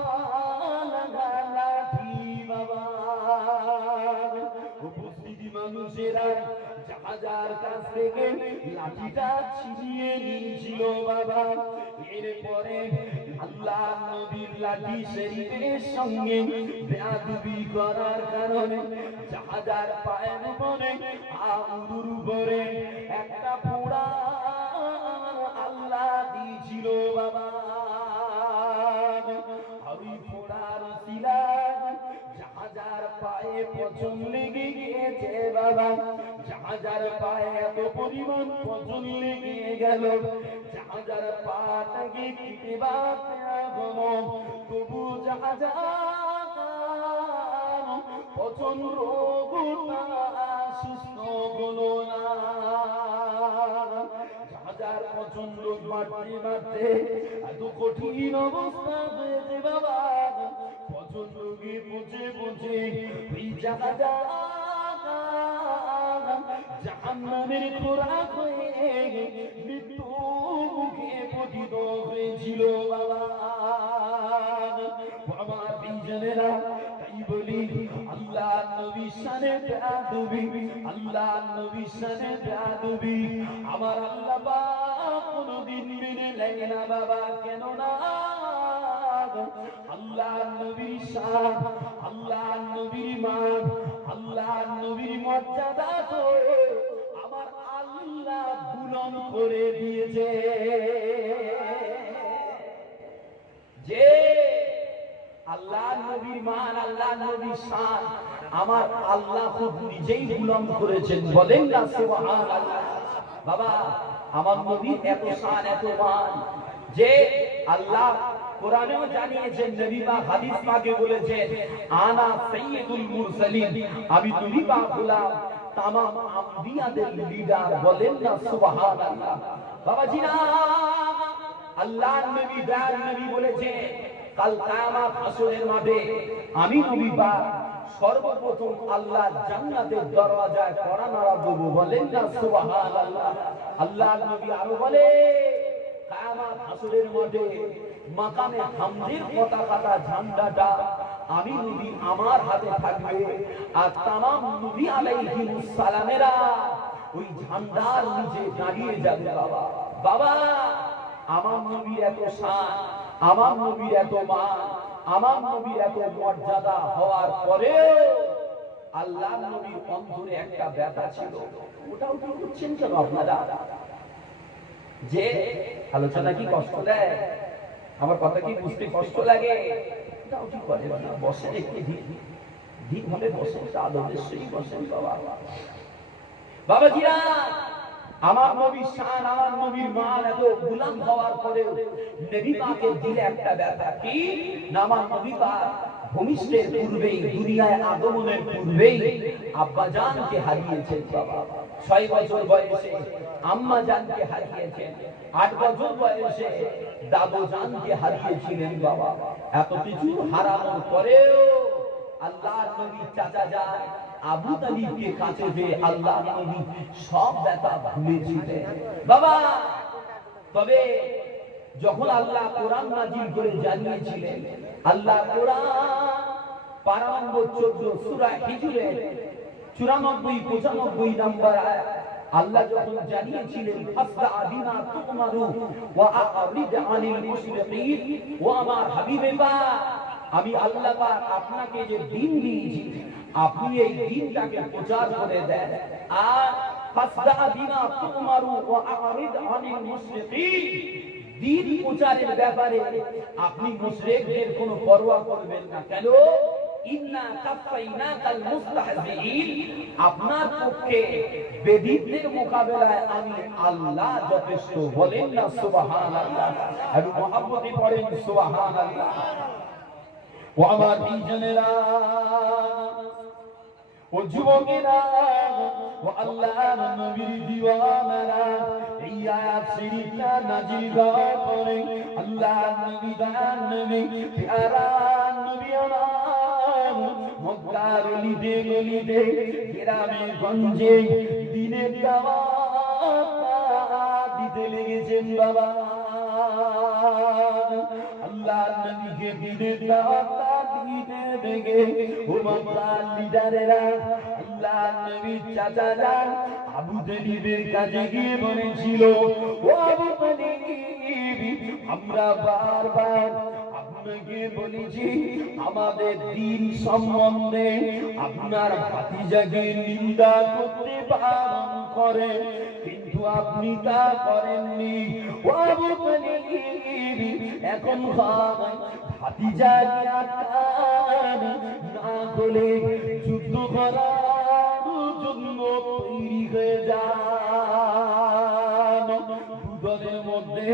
লাগা লাঠি বাবা উপস্থিতি মানুষেরা জাহাজার কাছ থেকে লাঠিটা ছিনিয়ে নিয়েছিল বাবা এরপরে আল্লাহ নবীর লাঠি শরীফের সঙ্গে বেয়াদবি করার কারণে জাহাজার পায়ের উপরে আউর উপরে একটা পোড়া আল্লাহ দিয়েছিল বাবা ওই পোড়ার শিলায় জাহাজার পায়ে পচন লেগে গিয়েছে বাবা জাহাজার পায়ে এত পরিমাণ পচন লেগে গেল জাহাজার পাটাকে কেটে বাঁধতে এখনো তবু জাহাজার পচন রোগটা সুস্থ হলো না জাহাজার পচন রোগ মারতে মারতে এত কঠিন অবস্থা হয়েছে বাবা পচন রোগে পচে পচে এই জাহাজা জাহান্নামের খোরাক হয়ে মৃত্যু মুখে পতিত হয়েছিল বাবা আমার বিজনেরা তাই বলি আল্লাহ নবী শানে বেয়াদবি আল্লাহ নবী শানে বেয়াদবি আমার আল্লাহ পাক কোনদিন মেনে নেয় না বাবা কেন না আল্লাহর নবীর শান, আল্লাহর নবীর মান, আল্লাহর নবীর মর্যাদা তো আমার আল্লাহ বুলন্দ করে দিয়েছে। যে আল্লাহর নবীর মান, আল্লাহর নবীর শান আমার আল্লাহ খুব নিজেই বুলন্দ করেছেন। বলেন না সুবহানাল্লাহ। বাবা, আমার নবীর এত শান, এত মান যে আল্লাহ কোরআনেও জানিয়েছেন, নবী পাক হাদিস পাকে বলেছেন, আনা সাইয়্যিদুল মুরসালিন, আমি নবী পাক হলাম तमाम আম্বিয়াদের লিডার। বলেন না সুবহানাল্লাহ। বাবাজিরা, আল্লাহর নবী দয়ার নবী বলেছে, কাল কিয়ামত হাসরের মাঠে আমি নবী পাক সর্বপ্রথম আল্লাহ জান্নাতের দরওয়াজায় কড়া নাড়া দেব। বলেন না সুবহানাল্লাহ। আল্লাহর নবী আরো বলে, কিয়ামত হাসরের মাঠে মাকামে হামদের পতাকাটা, ঝান্ডাটা আমি নবী আমার হাতে থাকবে, আর तमाम নবী আলাইহিস সালামেরা ওই ঝান্ডার নিচে দাঁড়িয়ে যাবে। বাবা বাবা, আমার নবীর এত শান, আমার নবীর এত মান, আমার নবীর এত মর্যাদা হওয়ার পরেও আল্লাহর নবীর অন্তরে একটা ব্যথা ছিল। ওটাও কি বুঝছেন কেন আপনারা? যে আলোচনা কি কষ্ট দেয়? আমার কথা কি বুঝতে কষ্ট লাগে? ওটাও কি করে না? বসে একটু ধীর ভাবে বসে, আদরের সহিত বসেন। বাবা বাবাজিরা, আমার নবীর শান, আমার নবীর মান এত বুলন্দ হওয়ার পরেও নবী পাকের দিলে একটা ব্যথা। কি না, আমার নবী পাক ভূমিষ্ঠের পূর্বেই, দুনিয়ায় আগমনের পূর্বেই আব্বা জানকে হারিয়েছেন। বাবা 6 বছর বয়সে আম্মা জানকে হারিয়েছেন, 8 বছর বয়সে দাদু জানকে হারিয়েছিলেন। বাবা এত কিছু হারানোর পরেও আল্লাহর নবী চাচা যান আবু তালিবকে কাছে পেয়ে আল্লাহর নবী সব ব্যথা ভুলেছিলেন। বাবা, তবে যখন আল্লাহ কোরআন নাযিল করে জানিয়েছিলেন, আল্লাহ কোরআন পারা নম্বর 14 সূরা হিজরের 94-95 নম্বর আয়াত আল্লাহ যখন জানিয়েছিলেন, ফাসদা বিমা তুমারু ওয়া আরিদ আনিল মুশরিকিন, ও আমার হাবিবে পাক, আমি আল্লাহ পাক আপনাকে যে দ্বীন দিয়েছি, আপনি এই দ্বীনটাকে প্রচার করে দেন। আর ফাসদা বিমা তুমারু ওয়া আরিদ আনিল মুশরিকিন, দ্বীন প্রচারের ব্যাপারে আপনি মুশরিকদের কোনো পরোয়া করবেন না। কেন? ইন্না কাফাইনাকাল মুস্তাহজিইন, আপনার পক্ষে বেদীনদের মোকাবেলায় আমি আল্লাহ যথেষ্ট। বলেন না সুবহানাল্লাহ। একটু মহব্বতে পড়েন সুবহানাল্লাহ। ও আমার ভাইজানেরা, ও যুবকেরা, ও আল্লাহর নবীর দিওয়ানারা, এই আয়াত শরীফটা নাযিল করে আল্লাহর নবী দান নবী প্যারা নবী আমার মক্কার গলিতে গলিতে, গ্রামে গঞ্জে দিনের দাওয়াত দিতে লেগেছেন। বাবা, আল্লাহর নবীকে দিনের দাওয়াত দিতে দেখে ও মক্কার লিডারেরা আল্লাহর নবীর চাচা যান আবু তালিবের কাছে গিয়ে বলেছিল, ও আবু তালিব, আমরা বারবার আপনাকে বলেছি আমাদের দ্বীন সম্বন্ধে আপনার ভাতিজাকে নিন্দা করতে বারণ করে, কিন্তু আপনি তা করেননি। ও আবু তালিব, এখন ভাতিজাকে আটকান না বলে যুদ্ধ করার জন্য তৈরি হয়ে যান। দুদলের মধ্যে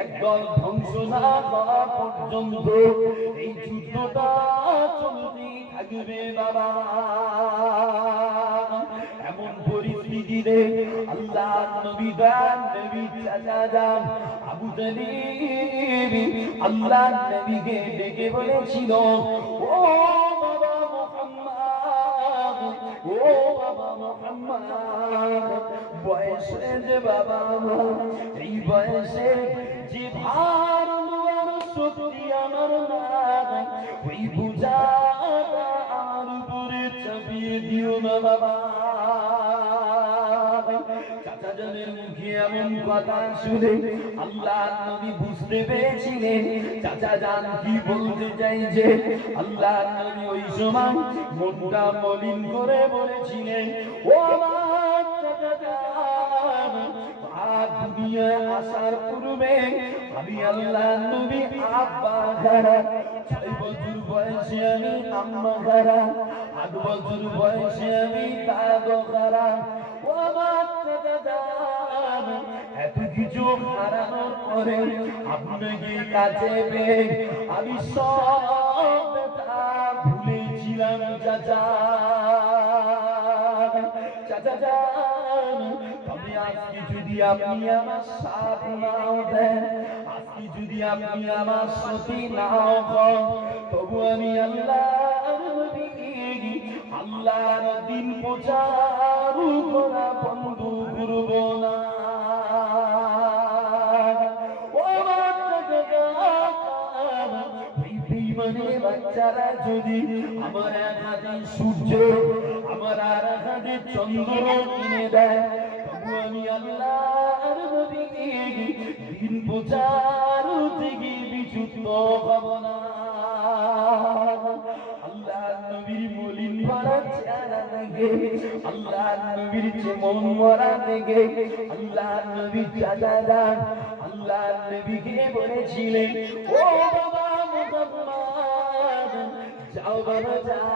একদল ধ্বংস না হওয়া পর্যন্ত এই যুদ্ধটা চলতেই থাকবে। বাবা, এমন পরিস্থিতিতে আল্লাহর নবী দান নবী চাচা যান আবু তালিব আল্লাহর নবীকে ডেকে বলেছিল, ও বাবা মুহাম্মদ, ও বাবা মুহাম্মদ, বয়সে যে বাবা এই বয়সে যে ভার নেওয়ার শক্তি আমার নাই, ওই বোঝাটা আমার উপরে চাপিয়ে দিও না। বাবা, চাচা জান জানের মুখে এমন কথা শুনে আল্লাহর নবী বুঝতে পেরেছিলেন চাচা জান কি বলতে চাইছে। আল্লাহর নবী ওই সময় মনটা মলিন করে বলেছিলেন, ও আমার চাচা জান, দুনিয়ায় আসার পূর্বে আমি আল্লাহর নবী আব্বা খারা, 6 বছর বয়সে আমি আম্মা খারা, 8 বছর বয়সে আমি দাদু খারা। ও আমার চাচা জান, এত কিছু হারানোর পরে আপনাকে কাছে পেয়ে আমি সব ব্যথা ভুলেছিলাম চাচা। চাচা জান, তবে আজকে যদি আপনি আমার সাথ নাও দেন, আজকে যদি আপনি আমার সাথী নাও হন, তবু আমি আল্লাহর দিন প্রচার করা বন্ধ করব না। বাচ্চারা যদি আমার এক হাতে সূর্য আমার আর এক হাতে চন্দ্র কিনে দেয়, তবু আমি আল্লাহর দিন প্রচার থেকে বিচ্যুত হব না। আল্লাহর নবীর মলিন ভরা চেহারা দেখে, আল্লাহর নবীর মন মরা দেখে আল্লাহর নবী চাচা যান আল্লাহর নবীকে বলেছিলেন, ও বাবা মুহাম্মদ, যাও বাবা যাও,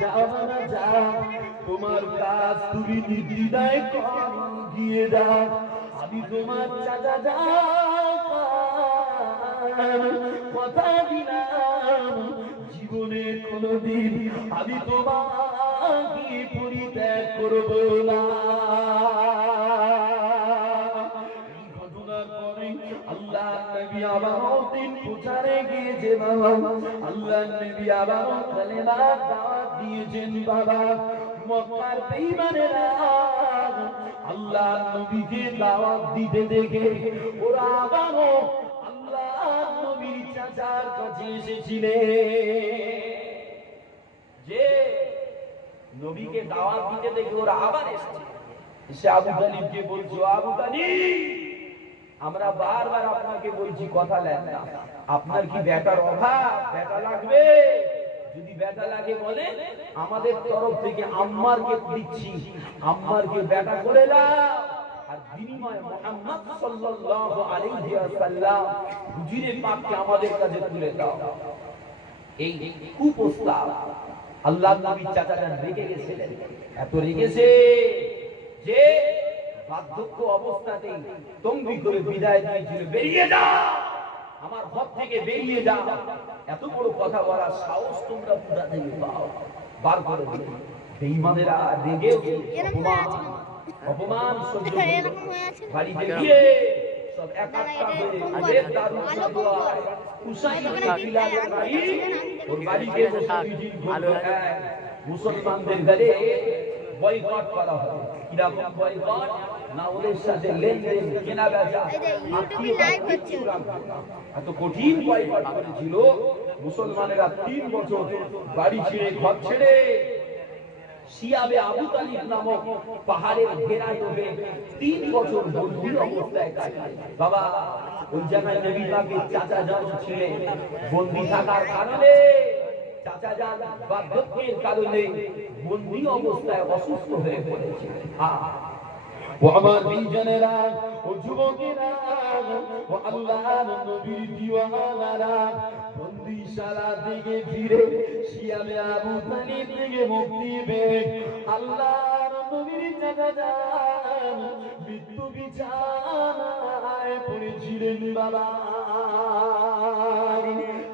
যাও বাবা যাও, তোমার কাজ তুমি নির্দ্বিধায় করো, গিয়ে দাও। আমি তোমার চাচা যাও কথা দিলাম, জীবনে কোনদিন আমি তোমাকে পরিত্যাগ করব না। এই ঘটনার পরে আল্লাহর নবী আবারও দিন প্রচারে গিয়েছে বাবা। আল্লাহর নবী আবারও কালেমা দাওয়াত দিয়েছেন বাবা। মক্কার বেঈমানেরা আল্লাহর নবীকে দাওয়াত দিতে দেখে ওরা আবারও আল্লাহর নবীর চাচার কাছে এসেছিলেন। যে নবীকে দাওয়াত দিতে দেখে ওরা আবার এসে আবু তালিবকে বলছো, আবু তালিব, আমরা বারবার আপনাকে বলছি কথা নেন না, আপনার কি বেটার অভাব? বেটা লাগবে? যদি বেটা লাগে বলে আমাদের তরফ থেকে আম্মারকে দিচ্ছি, আম্মারকে বেটা করে দাও, আর বিনিময়ে মুহাম্মদ সাল্লাল্লাহু আলাইহি ওয়াসাল্লাম হুজুরে পাককে আমাদের কাছে তুলে দাও। এই কুপ্রস্তাব আল্লাহর নবী চাচা যান রেগে গেছিলেন, এত রেগেছে যে বার্ধক্য অবস্থাতেই তঙ্গি করে বিদায় দিয়েছিল, বেরিয়ে যাও আমার ঘর থেকে, বেরিয়ে যাও। এত বড় কথা বলার সাহস তোমরা পুরা থেকে পাও, বার করে দিলে বেঈমানেরা রেগে অপমান সহ্য করে বাড়িতে গিয়ে সব একাত্তা হয়ে আদের দারু সদওয়ায় উসাইদ বিন বিলালের বাড়ি, ওর বাড়িতে বসে মিটিং করলো। মুসলমানদের ঘরে বয়কট করা হয়। কিরকম বয়কট? না ওদের সাথে লেনদেন, কেনা বেচা, এত কঠিন বয়কট করেছিল মুসলমানেরা। 3 বছর বাড়ি ছেড়ে ঘর ছেড়ে সিয়াবে আবু তালিব নামক পাহাড়ের ঘেরায় ডুবে 3 বছর বন্দী অবস্থায় কাটায়। বাবা ওই জায়গায় নবী পাকের চাচা যান ছিলেন, বন্দী থাকার কারণে চাচা যান বার্ধক্যের কারণে বন্দী অবস্থায় অসুস্থ হয়ে পড়েছিলেন। ও আমার বিজনেরা, ও যুবকেরা, ও আল্লাহর নবীর দিওয়ানারা, বন্দিশালা থেকে ফিরে সিয়ামে আবু তালিব থেকে মুক্তি পেয়ে আল্লাহর নবীর চাচা যান মৃত্যু বিছানায় পড়েছিলেন। বাবা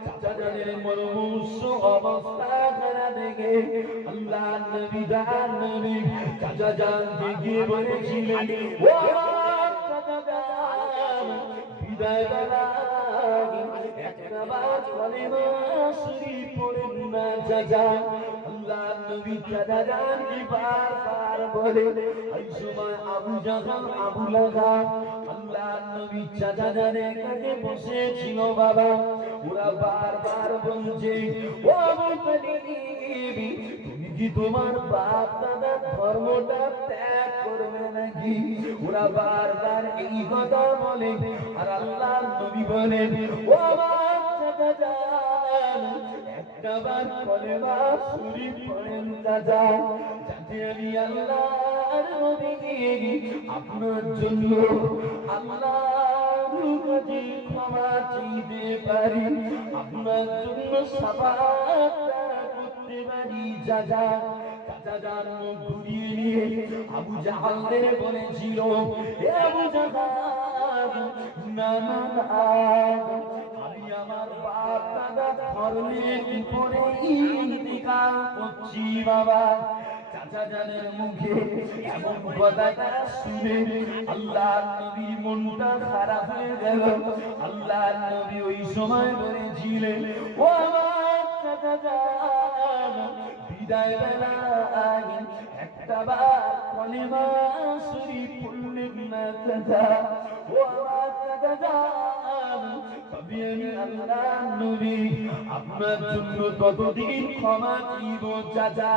চাচা জানের মরমুষ অবস্থা করা দেখে আল্লাহর নবী জান নবী চাচা জান থেকে বলেছিলেন, ও চাচা জান, বিদায় বেলা একটা বার কলেমা শরীফ পড়েন না চাচা। আল্লাহ নবী চাচাজানকে বারবার বলে এই সময় আবু জাহাল আবু লাহাব আল্লাহ নবী চাচাজানের কাছে বসেছিল বাবা ওরা বারবার বলছে ও আবু তালিব তুমি কি তোমার বাপ দাদার ধর্মটা ত্যাগ করবে নাকি ওরা বারবার এই কথা বলে আর আল্লাহ নবী বলেন ও আমার চাচাজান একটাবার কলেমা শরীফ পড়েন চাচা যাতে আমি আল্লাহর নবী আপনার জন্য আল্লাহর কাছে ক্ষমা চাইতে পারি আপনার জন্য সাফাত করতে পারি চাচা চাচাজান মুখ ঘুরিয়ে নিয়ে আবু জাহালদের বলেছিল হে আবু জাহাল না না না আমি আমার বাপ দাদা ধর্মের উপরে ইন্তিকাল করছি বাবা চাচাজানের মুখে এমন কথাটা শুনে আল্লাহর নবীর মনটা খারাপ হয়ে গেল আল্লাহর নবী ওই সময় বলেছিলেন ও আমার চাচাজান বিদায় বেলায় একটাবার কলেমা শরীফ পড়লেন না চাচা ও আমার চাচাজান তবে আমি আল্লাহর নবী আপনার জন্য ততদিন ক্ষমা চাইব চাচা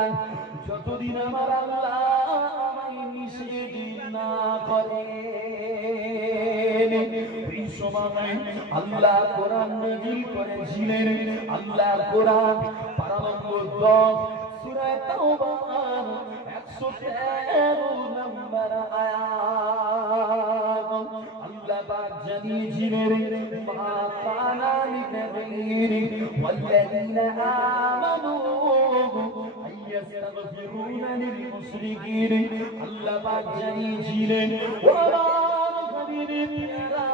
যতদিন আমার আল্লাহ আমায় নিষেধ না করে এই সময় আল্লাহ কোরআন নাযিল করেছিলেন আল্লাহ কোরআন পারা নম্বর 10 সূরা তাওবা 113 নম্বর আয়াত আল্লাহ পাক জানিয়েছিলেন মা কানা লিনাবিয়্যিন ওয়াল্লাযীনা আমানু يستغفرون للمشركين الله পাক জানিয়েছিলেন ও আমার হাবিবের প্যারা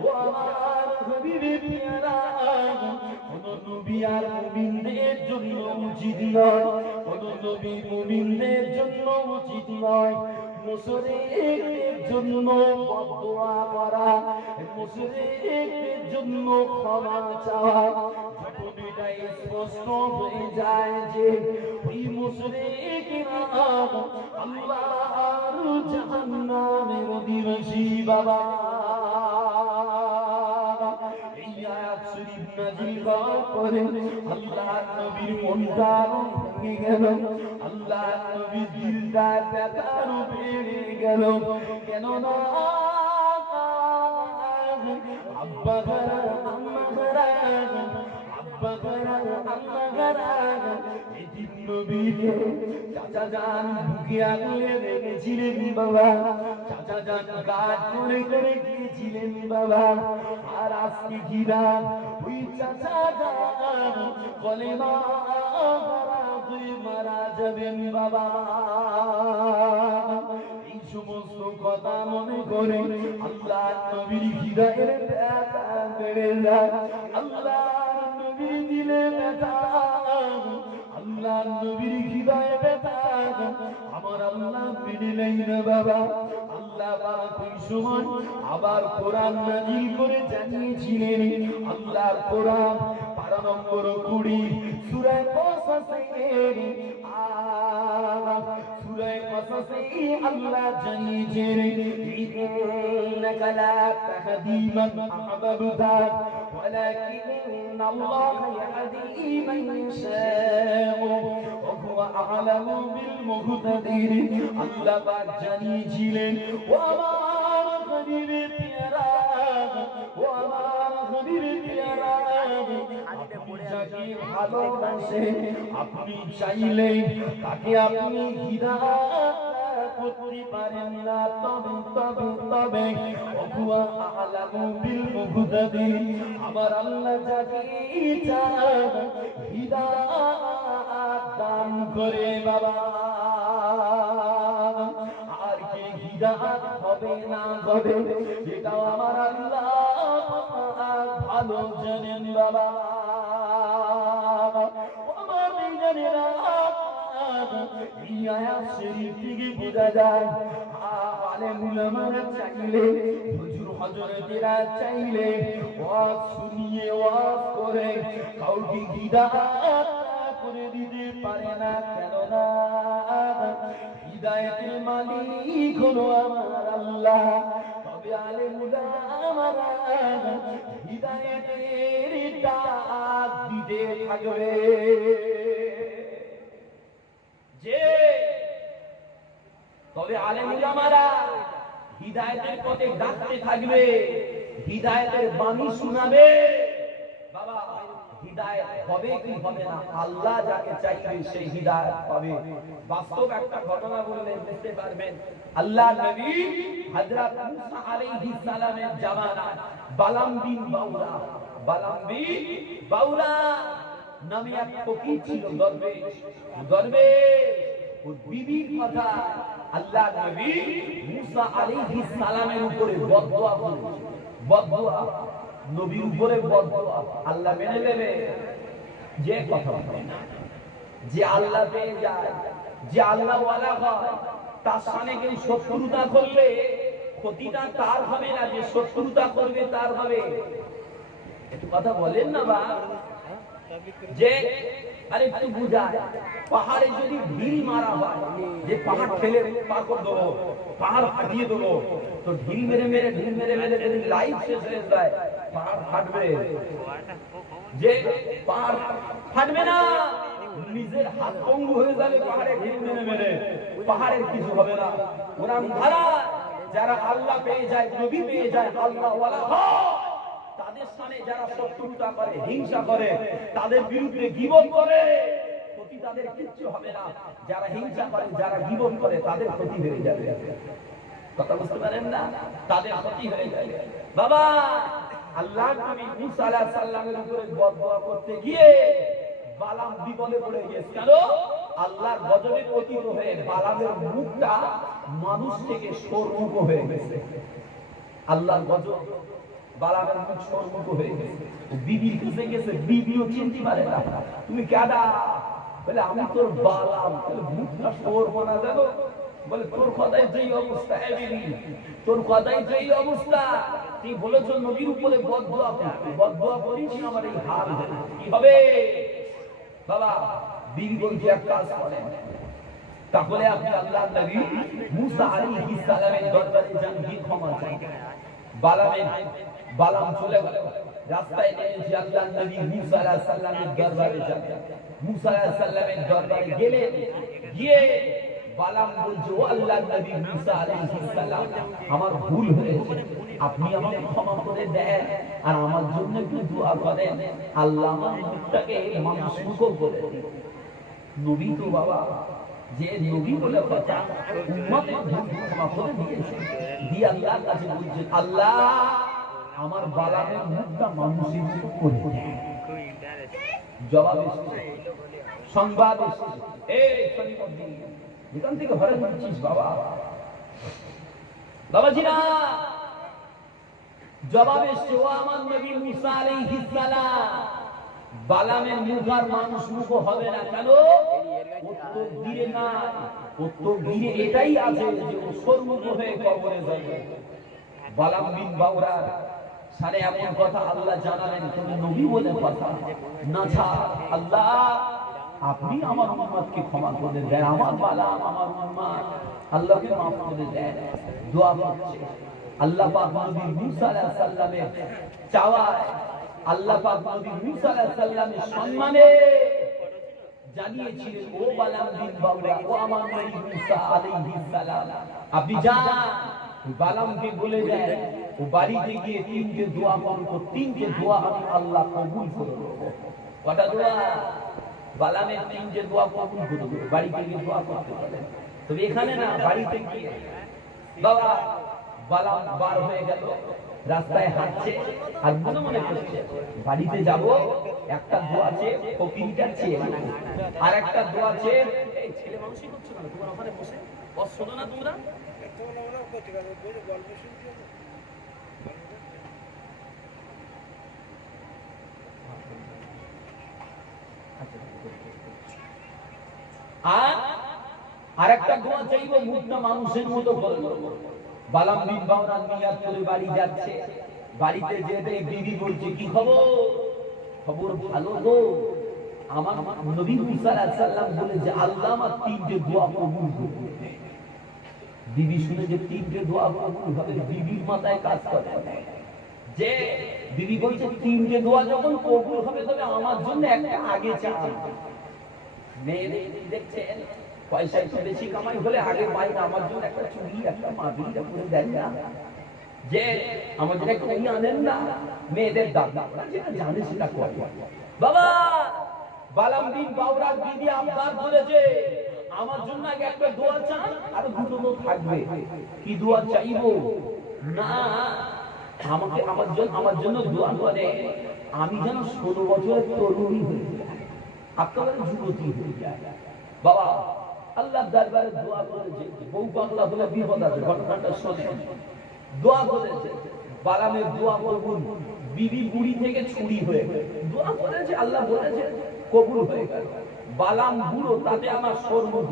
ও আমার হাবিবের প্যারা কোন নবী আর মুমিনদের জন্য উচিত নয় কোন নবী মুমিনদের জন্য উচিত নয় মুশরিকদের জন্য বদদুয়া করা মুশরিকদের জন্য ক্ষমা চাওয়া যখন এটা স্পষ্ট হয়ে যায় যে ওই মুশরিকরা আল্লাহর জাহান্নামের অধিবাসী বাবা এই আয়াত শরীফ নাযিল হওয়ার পরে আল্লাহর নবীর মনটা ভেঙে গেল আল্লাহর নবীর দিলটা ব্যথার বেড়ে গেল কেন না আব্বা ঘরা আম্মা ঘরা আব্বা ঘরা আম্মা ঘরা এই তিন নবীকে চাচাজান বুকে আগলে রেখেছিলেন বাবা চাচাজান কাজ করে করে গিয়েছিলেন বাবা আর আজকে ঘিরা ওই চাচাজান কলেমা মারা যাবেন বাবা এই সমস্ত কথা মনে করে আল্লাহর নবীর হৃদয়ের ব্যথা বেড়ে যায় আল্লাহর নবীর দিলে ব্যথা আল্লাহর নবীর হৃদয়ে ব্যথা আমার আল্লাহ মেনে নেই না বাবা আল্লাহ পাক ওই সময় আবার কোরআন নাযিল করে জানিয়েছিলেন আল্লাহর কোরআন পারা নম্বর 20 সূরা কসসের সূরা কসসে আল্লাহ জানিয়েছেন ইন্নাকা লা তাহদি মান আহবাবতা ওয়ালাকিন আল্লাহ ইয়াহদি মান ইয়াশাউ ওয়া হুয়া আ'লামু বিল মুহতাদিন আল্লাহ পাক জানিয়েছিলেন ও আমার হাবিবের প্যারা ও আমার হাবিবের প্যারা যাকে ভালোবাসে আপনি চাইলে তাকে আপনি হিদায়াত করতে পারেন না তবে ওহুয়া আ'লামু বিল মুহতাদিন আমার আল্লাহ যাকে চান হিদায়াত দান করে বাবা আর কে হিদায়াত হবে না হবে এটাও আমার আল্লাহ ভালো জানেন বাবা আমার জানেরা এই আয়াত শরীফ থেকে বোঝা যায় আলেম উলামারা চাইলে হুজুর হযরতেরা চাইলে ওয়াজ শুনিয়ে ওয়াজ করে কাউকে হিদায়াত করে দিতে পারে না, কেননা হিদায়াতের মালিক হলো আমার আল্লাহ। তবে আলেম উলামারা হিদায়াতের ডাক দিতে থাকবে, যে তবে আলেম উলামারা হিদায়াতের পথে ডাকতে থাকবে, হিদায়াতের বাণী শোনাবে। বাবা, হিদায়াত হবে কি হবে না, আল্লাহ যাকে চাইবে সেই হিদায়াত পাবে। বাস্তব একটা ঘটনা বললে বুঝতে পারবেন। আল্লাহ নবী হযরত মুসা আলাইহিস সালামের জামানায় বালাম বিন বাউরা নামে এক ফকির ছিল, দরবেশ। ওর বিবির কথা আল্লাহ নবী মুসা আলাইহিস সালামের উপরে বদদুয়া করেছে। বদদুয়া, নবীর উপরে বদদুয়া। আল্লাহ মেনে নেবে? যে কথা বলে না, যে আল্লাহ পেয়ে যায়, যে আল্লাহ ওয়ালা হয়, তার সামনে কেউ শত্রুতা করলে ক্ষতিটা তার হবে না, যে শত্রুতা করবে তার হবে। একটু কথা বলেন না বা, যে আরে একটু বুঝায়। পাহাড়ে যদি ঢিল মারা হয়, যে পাহাড় ঠেলে পার করে দেবো, পাহাড় ফাটিয়ে দেবো, তো ঢিল মেরে মেরে যদি লাইফ শেষ হয়ে যায়, পাহাড় ফাটবে? যে পাহাড় ফাটবে না, নিজের হাত পঙ্গু হয়ে যাবে পাহাড়ে ঢিল মেরে মেরে, পাহাড়ের কিছু হবে না। কোরআন ধারা যারা আল্লাহ পেয়ে যায়, নবী পেয়ে যায়, আল্লাহ ওয়ালা হয়, তাদের সামনে যারা শত্রুতা করে, হিংসা করে, তাদের বিরুদ্ধে গীবত করে, ক্ষতি তাদের কিচ্ছু হবে না। যারা হিংসা করে, যারা গীবত করে, তাদের ক্ষতি হয়ে যাবে। কথা বুঝতে পারেন না? তাদের ক্ষতি হয়ে যাবে। বাবা, আল্লাহ নবী মুসা আলাইহিস সালামের উপরে বদদুয়া করতে গিয়ে বালাম বিপদে পড়ে গেছে। কেন? আল্লাহর গজবে পতিত হয়ে বালামের মুখটা মানুষ থেকে সরমুখ হয়ে গেছে। আল্লাহর গজব, বালামের মুখ সরমুখ হয়ে গেছে। বিবির কাছে গেছে, বিবিও চিনতে পারে না। তুমি কেডা? বলে আমি তোর বালাম। বলে মুখটা সরব না জানো? বলে তোর কথাই যেই অবস্থা, তোর কথাই যেই অবস্থা, তুই বলেছো নবীর উপরে বদদুয়া করতে, বদদুয়া করিস আমার এই হাল কি হবে? বাবা, বিবি বলছে এক কাজ করেন, তাহলে আপনি আল্লাহর নবী মুসা আলাইহিস সালামের দরবারে যান, গিয়ে ক্ষমা চান। বালাম চলে গেল, রাস্তায় নেমেছে আল্লাহর নবী মুসা আলাইহিস সালামের দরবারে যান। মুসা আলাইহিস সালামের দরবারে গেলেন, গিয়ে বালাম বলছে, ও আল্লাহর নবী মুসা আলাইহিস সালাম, আমার ভুল হয়েছে, আপনি আমাকে ক্ষমা করে দেন, আর আমার জন্য একটু দোয়া করেন, আল্লাহ আমার মুখটাকে মানুষমুখ করে দিন। নবী তো বাবা, যে নবী বলে কথা, উম্মতের ভুল ক্ষমা করে দিয়েছে, দিয়ে আল্লাহর কাছে বলছে, আল্লাহ আমার বালামের মুখটা মানুষের মুখ করে দেন। জবাব এসেছে, সংবাদ এসেছে, এই শরীফুদ্দিন যেখান থেকে ঘরে দিচ্ছিস বাবা, বাবাজিরা জবাব এসেছে, ও আমার নবী মুসা আলাইহিস সালাম, বালামের মুখ আর মানুষ মুখ হবে না। কেন? উত্তর দিয়ে না, উত্তর দিয়ে এটাই আছে যে ও সর্বমুখ হয়ে কবরে যাবে। বালাম বিন বাউরা সারে এমন কথা আল্লাহ জানালেন, তুমি নবী বলে কথা না, আল্লাহ আপনি আমার উম্মতকে ক্ষমা করে দেন, আমার বালাম, আমার উম্মত, আল্লাহকে মাফ করে দেন। দোয়া করছে আল্লাহ পাক নবী মুসা আলাইহিস সালামের চাওয়ায়, আল্লাহ পাক নবী মুসা আলাইহিস সালামের সম্মানে জানিয়েছিলেন, ও বালাম বিন বাউরা, ও আমার নবী মুসা আলাইহিস সালাম, আপনি যান বালামকে বলে দেন, ও বাড়িতে গিয়ে তিনটে দোয়া করো, তিনটে দোয়া আমি আল্লাহ কবুল করে দেব। কটা দোয়া? বালামের তিনটে দোয়া কবুল করে দেব। বাড়িতে গিয়ে দোয়া করতে পারেন। তবে এখানে না, বাড়িতে গিয়ে। বাবা, বালাম বার হয়ে গেল, রাস্তায় হাঁটছে, আর মনে মনে করছে বাড়িতে যাব, একটা দোয়া চেয়ে ফকিরটা চেয়ে, আর একটা দোয়া চেয়ে, এই ছেলে মানুষই করছো না তোমার ওখানে বসে, বস শোনো না তোমরা, আর একটা দোয়া চাইবো, মুখটা মানুষের মতো করে। বালাম বিন বাউরা নিয়াত করে বাড়ি যাচ্ছে, বাড়িতে যেতে বিবি বলছে, কি খবর? খবর ভালো গো, আমার নবী মুসা আলাইহিস সালাম বলে যে আল্লাহ আমার তিনটে দোয়া কবুল করবে। বিবি শুনে যে তিনটে দোয়া কবুল হবে, বিবির মাথায় কাজ করে যে বিবি বলছে তিনটে দোয়া যখন কবুল হবে তবে আমার জন্য একটা আগে চান। মেয়েদের দেখছেন পয়সা একটু বেশি কামাই হলে আগে পাই না, আমার জন্য একটা চুড়ি একটা মাদুরিটা করে দেন না, যে আমাদের একটা ইয়ে আনেন না। মেয়েদের দাদা যেটা জানে সেটা করে। বাবা বালাম বিন বাউরার বিবি আবদার করেছে আমার জন্য আগে একটা দোয়া চান, আর দুটো তো থাকবে। কি দোয়া চাইবো? না আমাকে আমার জন্য দোয়া করে আমি যেন 16 বছরের তরুণী হয়ে যাই, আপনাদের যুবতী হয়ে যায়। বাবা আল্লাহ দরবারে দোয়া করেছে, বউ বাংলা হলে বিপদ আছে, ঘটনাটা শোনে। দোয়া করেছে বালামের দোয়া কবুল, বিবি বুড়ি থেকে ছুরি হয়ে দোয়া করেছে, আল্লাহ বলেছে কবুল হয়ে গেল। বালাম বুড়ো তাতে আমার সর্বগ,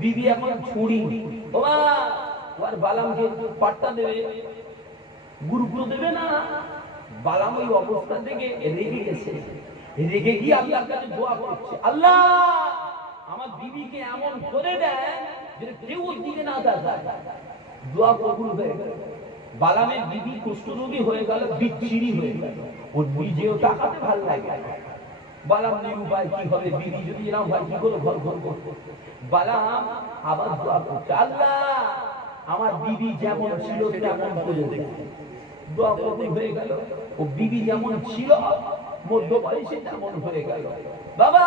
বিবি এখন ছুরি। বাবা আর বালামকে পাট্টা দেবে, গুরুত্ব দেবে না। বালাম ওই অবস্থা থেকে রেগে গেছে, রেগে গিয়ে আল্লাহর কাছে দোয়া করছে, আল্লাহ আমার বিবিকে এমন করে দেয় যে কেউ দিকে না যায়। দোয়া কবুল হয়ে গেল। বালামের বিবি কুষ্ঠরোগী হয়ে গেল, বিচ্ছিরি হয়ে গেল, ওর নিজেও তাকাতে ভালো লাগে। বালাম নিরুপায় কি হবে, বিবি যদি এরকম হয় কি করে ঘর ঘর করবো। বালাম আবার দোয়া করছে, আল্লাহ আমার বিবি যেমন ছিল তেমন করে দেয়। দোয়া কবুল হয়ে গেল। ও বিবি যেমন ছিল মধ্য বয়সে তেমন হয়ে গেল। বাবা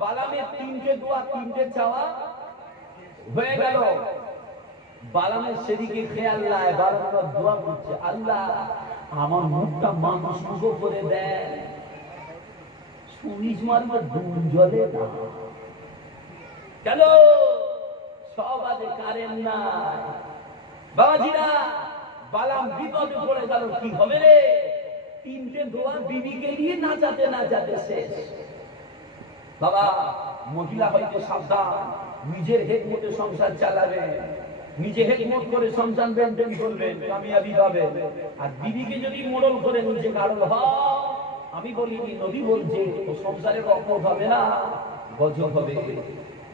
বালামের তিনটে দোয়া তিনটে চাওয়া হয়ে গেল। বালামের সেদিকে খেয়াল নাই, বালাম দোয়া করছে, আল্লাহ আমার মুখটা মানুষ মুখো করে দেয়, সুইচ মারবে ডুব জলে না কেন, সব আছে কারেন্ট নাই। বাবাজিরা বালাম বিপদে পড়ে গেল, কি হবে রে? তিনটে দোয়া বিবিকে নিয়ে নাচাতে নাচাতে শেষ। বাবা মহিলা হয়তো সাবধান, নিজের হেকমতে সংসার চালাবে, নিজে হেকমত করে সংসার মেনটেন করবেন, কামিয়াবি পাবে। আর বিবিকে যদি মোড়ল করে নিজে গাড়ল হয়, আমি বলিনি নবী বলছে ও সংসারে রকম হবে না, গজব হবে,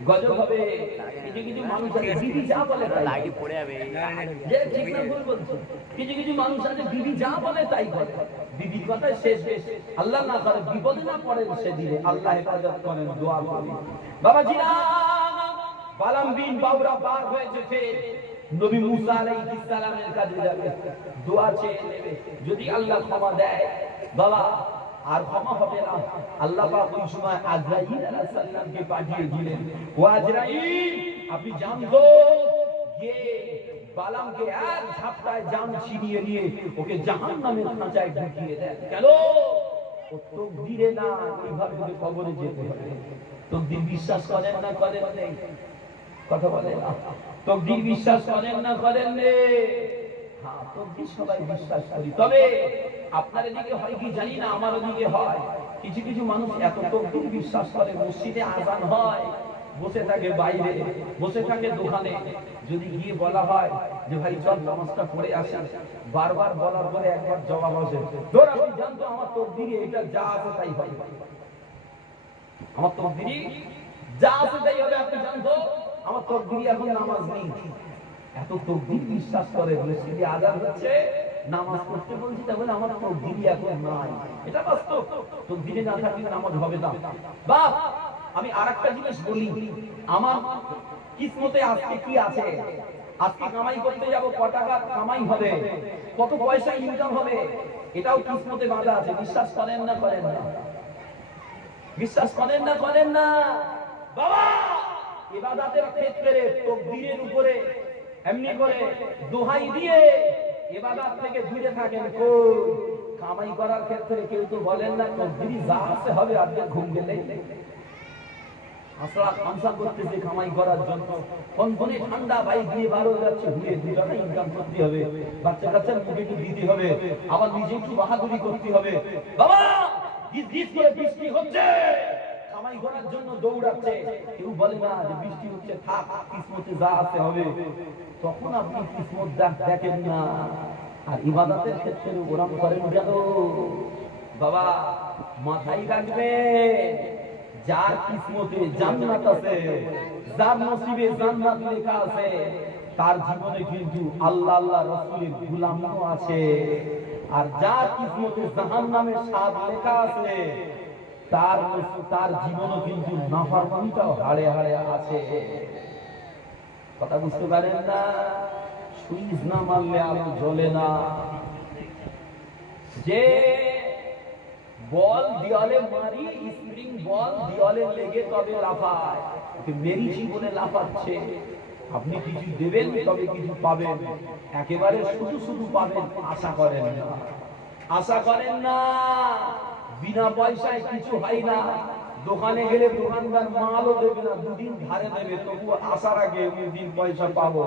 গজব হবে। কিছু মানুষ আছে বিবি যা বলে তাই পড়ে যাবে, যে ঠিক না ভুল বলছে। কিছু মানুষ আছে বিবি যা বলে তাই করে, বিবির কথায় শেষ শেষ। আল্লাহ না করে বিপদে না পড়ে সেদিনে, আল্লাহ হেফাজত করেন, দোয়া করি। বাবাজিরা বালাম বিন বাউরা পার হয়েছে, ফের নবী মুসা আলাইহিস সালামের কাছে যাবে, দোয়া চেয়ে নেবে। যদি আল্লাহ ক্ষমা দেয় বাবা আর ক্ষমা হবে না। আল্লাহ পাক ওই সময় আজরাইল আলাইহিস সালামকে পাঠিয়ে দিলেন, ও আজরাইল আপনি জানতো যে বালামকে এক ঝাপটায় জান ছিনিয়ে নিয়ে ওকে জাহান্নামের খাঁচায় ঢুকিয়ে দেন। কেন? ও তকদিরে না, এইভাবে করে কবরে যেতে হবে। তকদির বিশ্বাস করেন না করেন নেই? কথা বলেন না। তকদির বিশ্বাস করেন না করেন নেই? হ্যাঁ তকদির সবাই বিশ্বাস করি, তবে আপনার এদিকে হয় কি জানি না, আমার ওদিকে হয়। কিছু কিছু মানুষ এত তকদির বিশ্বাস করে, মসজিদে আযান হয় বসে থাকে, বাইরে বসে থাকে, দোকানে যদি গিয়ে বলা হয় যে ভাই চল নামাজটা পড়ে আসি, বারবার বলার পরে একবার জবাব আসে, ধর আপনি জানতো আমার তকদিরে এটা যা আছে তাই হয়, আমার তকদিরে যা আছে তাই হবে, আপনি জানতো আমার তকদিরে এখন নামাজ নেই। এত তকদির বিশ্বাস করে বলে সিধে আযান হচ্ছে, নামাজ পড়তে বলছি, তাহলে আমার তকদিরে এখন নাই। এটা বাস্তব, তকদিরে না থাকলে নামাজ হবে না। বাপ আমি আরেকটা জিনিস বলি, আমার কিসমতে আজকে কি আছে, আজকে কামাই করতে যাব, কত টাকা কামাই হবে, কত পয়সা ইনকাম হবে, এটাও কিসমতে বাঁধা আছে। বিশ্বাস করেন না করেন না? বিশ্বাস করেন না করেন না? বাবা ইবাদতের ক্ষেত্রে তাকদীরের উপরে এমনি করে দোহাই দিয়ে ইবাদত থেকে দূরে থাকেন। কই কামাই করার ক্ষেত্রে কেউ তো বলেন না তাকদীর যা আছে হবে, আপনি ঘুম গেলে আসলা খামসা করতেছে কামাই করার জন্য, কোনখানে ঠান্ডা বাইক দিয়ে বার হয়ে যাচ্ছে, ঘুরে 2 টাকা ইনকাম করতে হবে, বাচ্চা কাচ্চার মুখে একটু দিতে হবে, আবার নিজে একটু বাহাদুরি করতে হবে। বাবা গিজ করে বৃষ্টি হচ্ছে, কামাই করার জন্য দৌড়াচ্ছে, কেউ বলে না যে বৃষ্টি হচ্ছে থাক, কিসমতে যা আছে হবে। তখন আপনি কিসমত দেখেন না, আর ইবাদতের ক্ষেত্রে ওরম করেন কেন? বাবা মাথায় রাখবে যার কিসমতে জান্নাত আছে, যার নসিবে জান্নাত লেখা আছে, তার জীবনে কিন্তু আল্লাহ আল্লাহ রাসূলের গোলামিও আছে। আর যার কিসমতে জাহান্নামের স্বাদ লেখা আছে, তার জীবনও কিন্তু নাফরমানিটাও হাড়ে হাড়ে আছে। কথা বুঝতে পারেন না? সুইচ না মারলে আলো জ্বলে না। যে বল দেওয়ালে মারি, স্প্রিং বল দেওয়ালে লেগে তবে লাফায়, মেরেছি বলে লাফাচ্ছে। আপনি কিছু দেবেন তবে কিছু পাবেন, একেবারে শুধু শুধু পাবেন আশা করেন না। আশা করেন না, বিনা পয়সায় কিছু হয় না। দোকানে গেলে দোকানদার মালও দেবে না, দুদিন ধারে দেবে, তবু আসার আগে দিন পয়সা পাবো।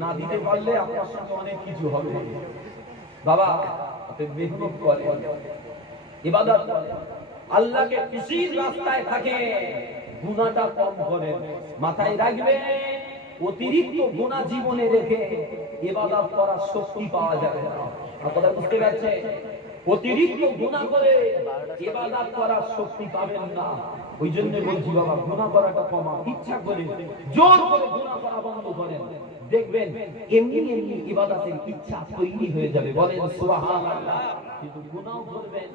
না দিতে পারলে আপনার সঙ্গে অনেক কিছু হবে। বাবা মেহনত করে, ইবাদত করে, আল্লাহকে খুশির রাস্তায় থাকে, গুনাহটা কম করে। মাথায় রাখবেন, অতিরিক্ত গুনাহ জীবনে রেখে ইবাদত করার শক্তি পাওয়া যাবে না। আপনারা বুঝতে পারছেন? অতিরিক্ত গুনাহ করে ইবাদত করার শক্তি পাবেন না। ওই জন্য বলছি বাবা, গুনাহ করাটা কমা, ইচ্ছা করে জোর করে গুনাহ করা বন্ধ করেন, দেখবেন এমনি এমনি ইবাদতের ইচ্ছা তৈরি হয়ে যাবে। বলেন সুবহানাল্লাহ। কিন্তু গুনাহ করবেন,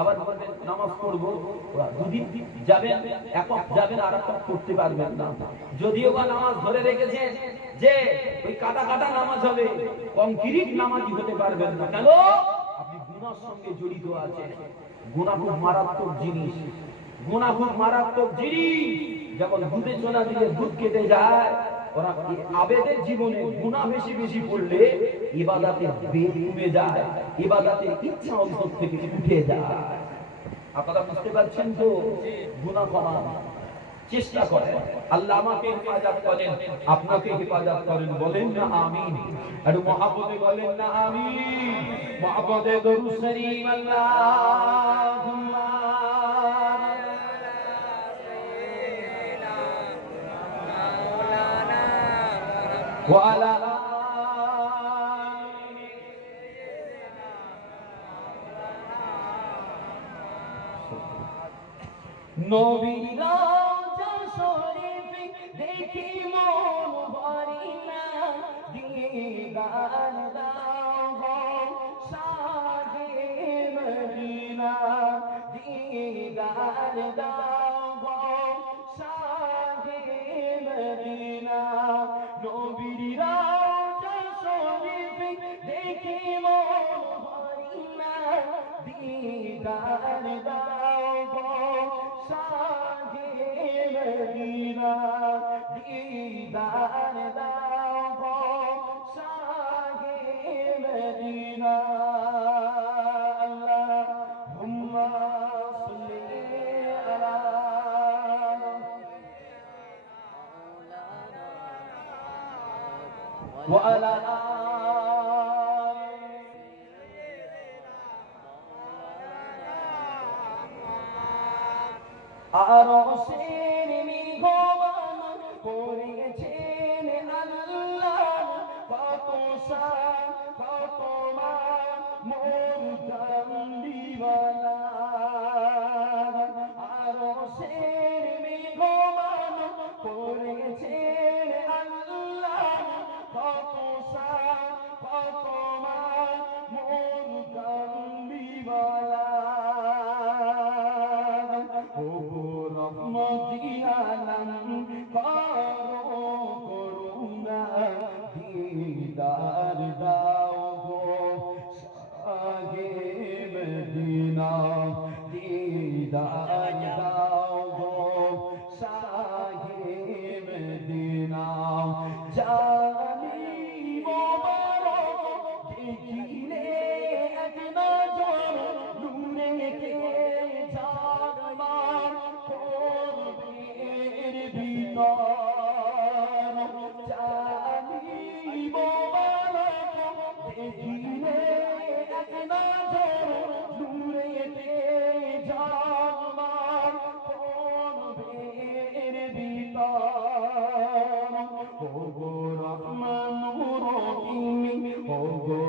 আবার বলবেন নামাজ পড়ব, দুদিন যাবেন, একক যাবেন, আর একক করতে পারবেন না। যদিও বা নামাজ ধরে রেখেছেন যে ওই কাটা কাটা নামাজ হবে, কংক্রিট নামাজি হতে পারবেন না। কেন? আপনি গুনাহর সঙ্গে জড়িত আছেন। গুনাহ খুব মারাত্মক জিনিস, গুনাহ খুব মারাত্মক জিনিস। যেমন দুধে চলা দিলে দুধ কেটে যায়, ওরা আবেদের জীবনে গুনাহ বেশি বেশি করলে ইবাদতের বেগ কমে যায়, ইবাদতের ইচ্ছা অন্তর থেকে উঠে যায়। আপনারা বুঝতে পারছেন তো? গুনাহ কমান চেষ্টা করেন, আল্লাহ আমাকে হেফাজত করেন, আপনাকে হেফাজত করেন। বলেন না আমিন। আর মহব্বতে বলেন না আমিন। মহব্বতে দরুদ শরীফ আল্লাহুম্মা ওয়া আলা নবীর রওজা শরীফ দেখি মন ভরি না, দিদার দাও গো শাহে মদিনা, দিদার দাও গো শাহে মদিনা। নবীর রওজা শরীফ দেখি মন ভরি না, দিদার দাও গো শাহে মদিনা, দিদার দাও গো শাহে মদিনা। আল্লাহুম্মা সাল্লি আলা ওয়া আলা আরশের মেঘমান করেছেন আল্লাহ, কত শান কত মান মোর কামলিওয়ালা। আরশের মেঘমান করেছেন আল্লাহ, কত শান কত মান মোর কামলিওয়ালা। রহমতি আলম করো করুণা, দিদার দাও গো শাহে মদিনা, দিদার দাও গো শাহে মদিনা। জানি মোবারক দেখিলে এক নজর নূরে কে জাগমার করবের ভিতর। জানি মোবারক দেখিলে এক নজর নূরে কে জাগমার করবের ভিতর। ওগো রহমান রহিম, ওগো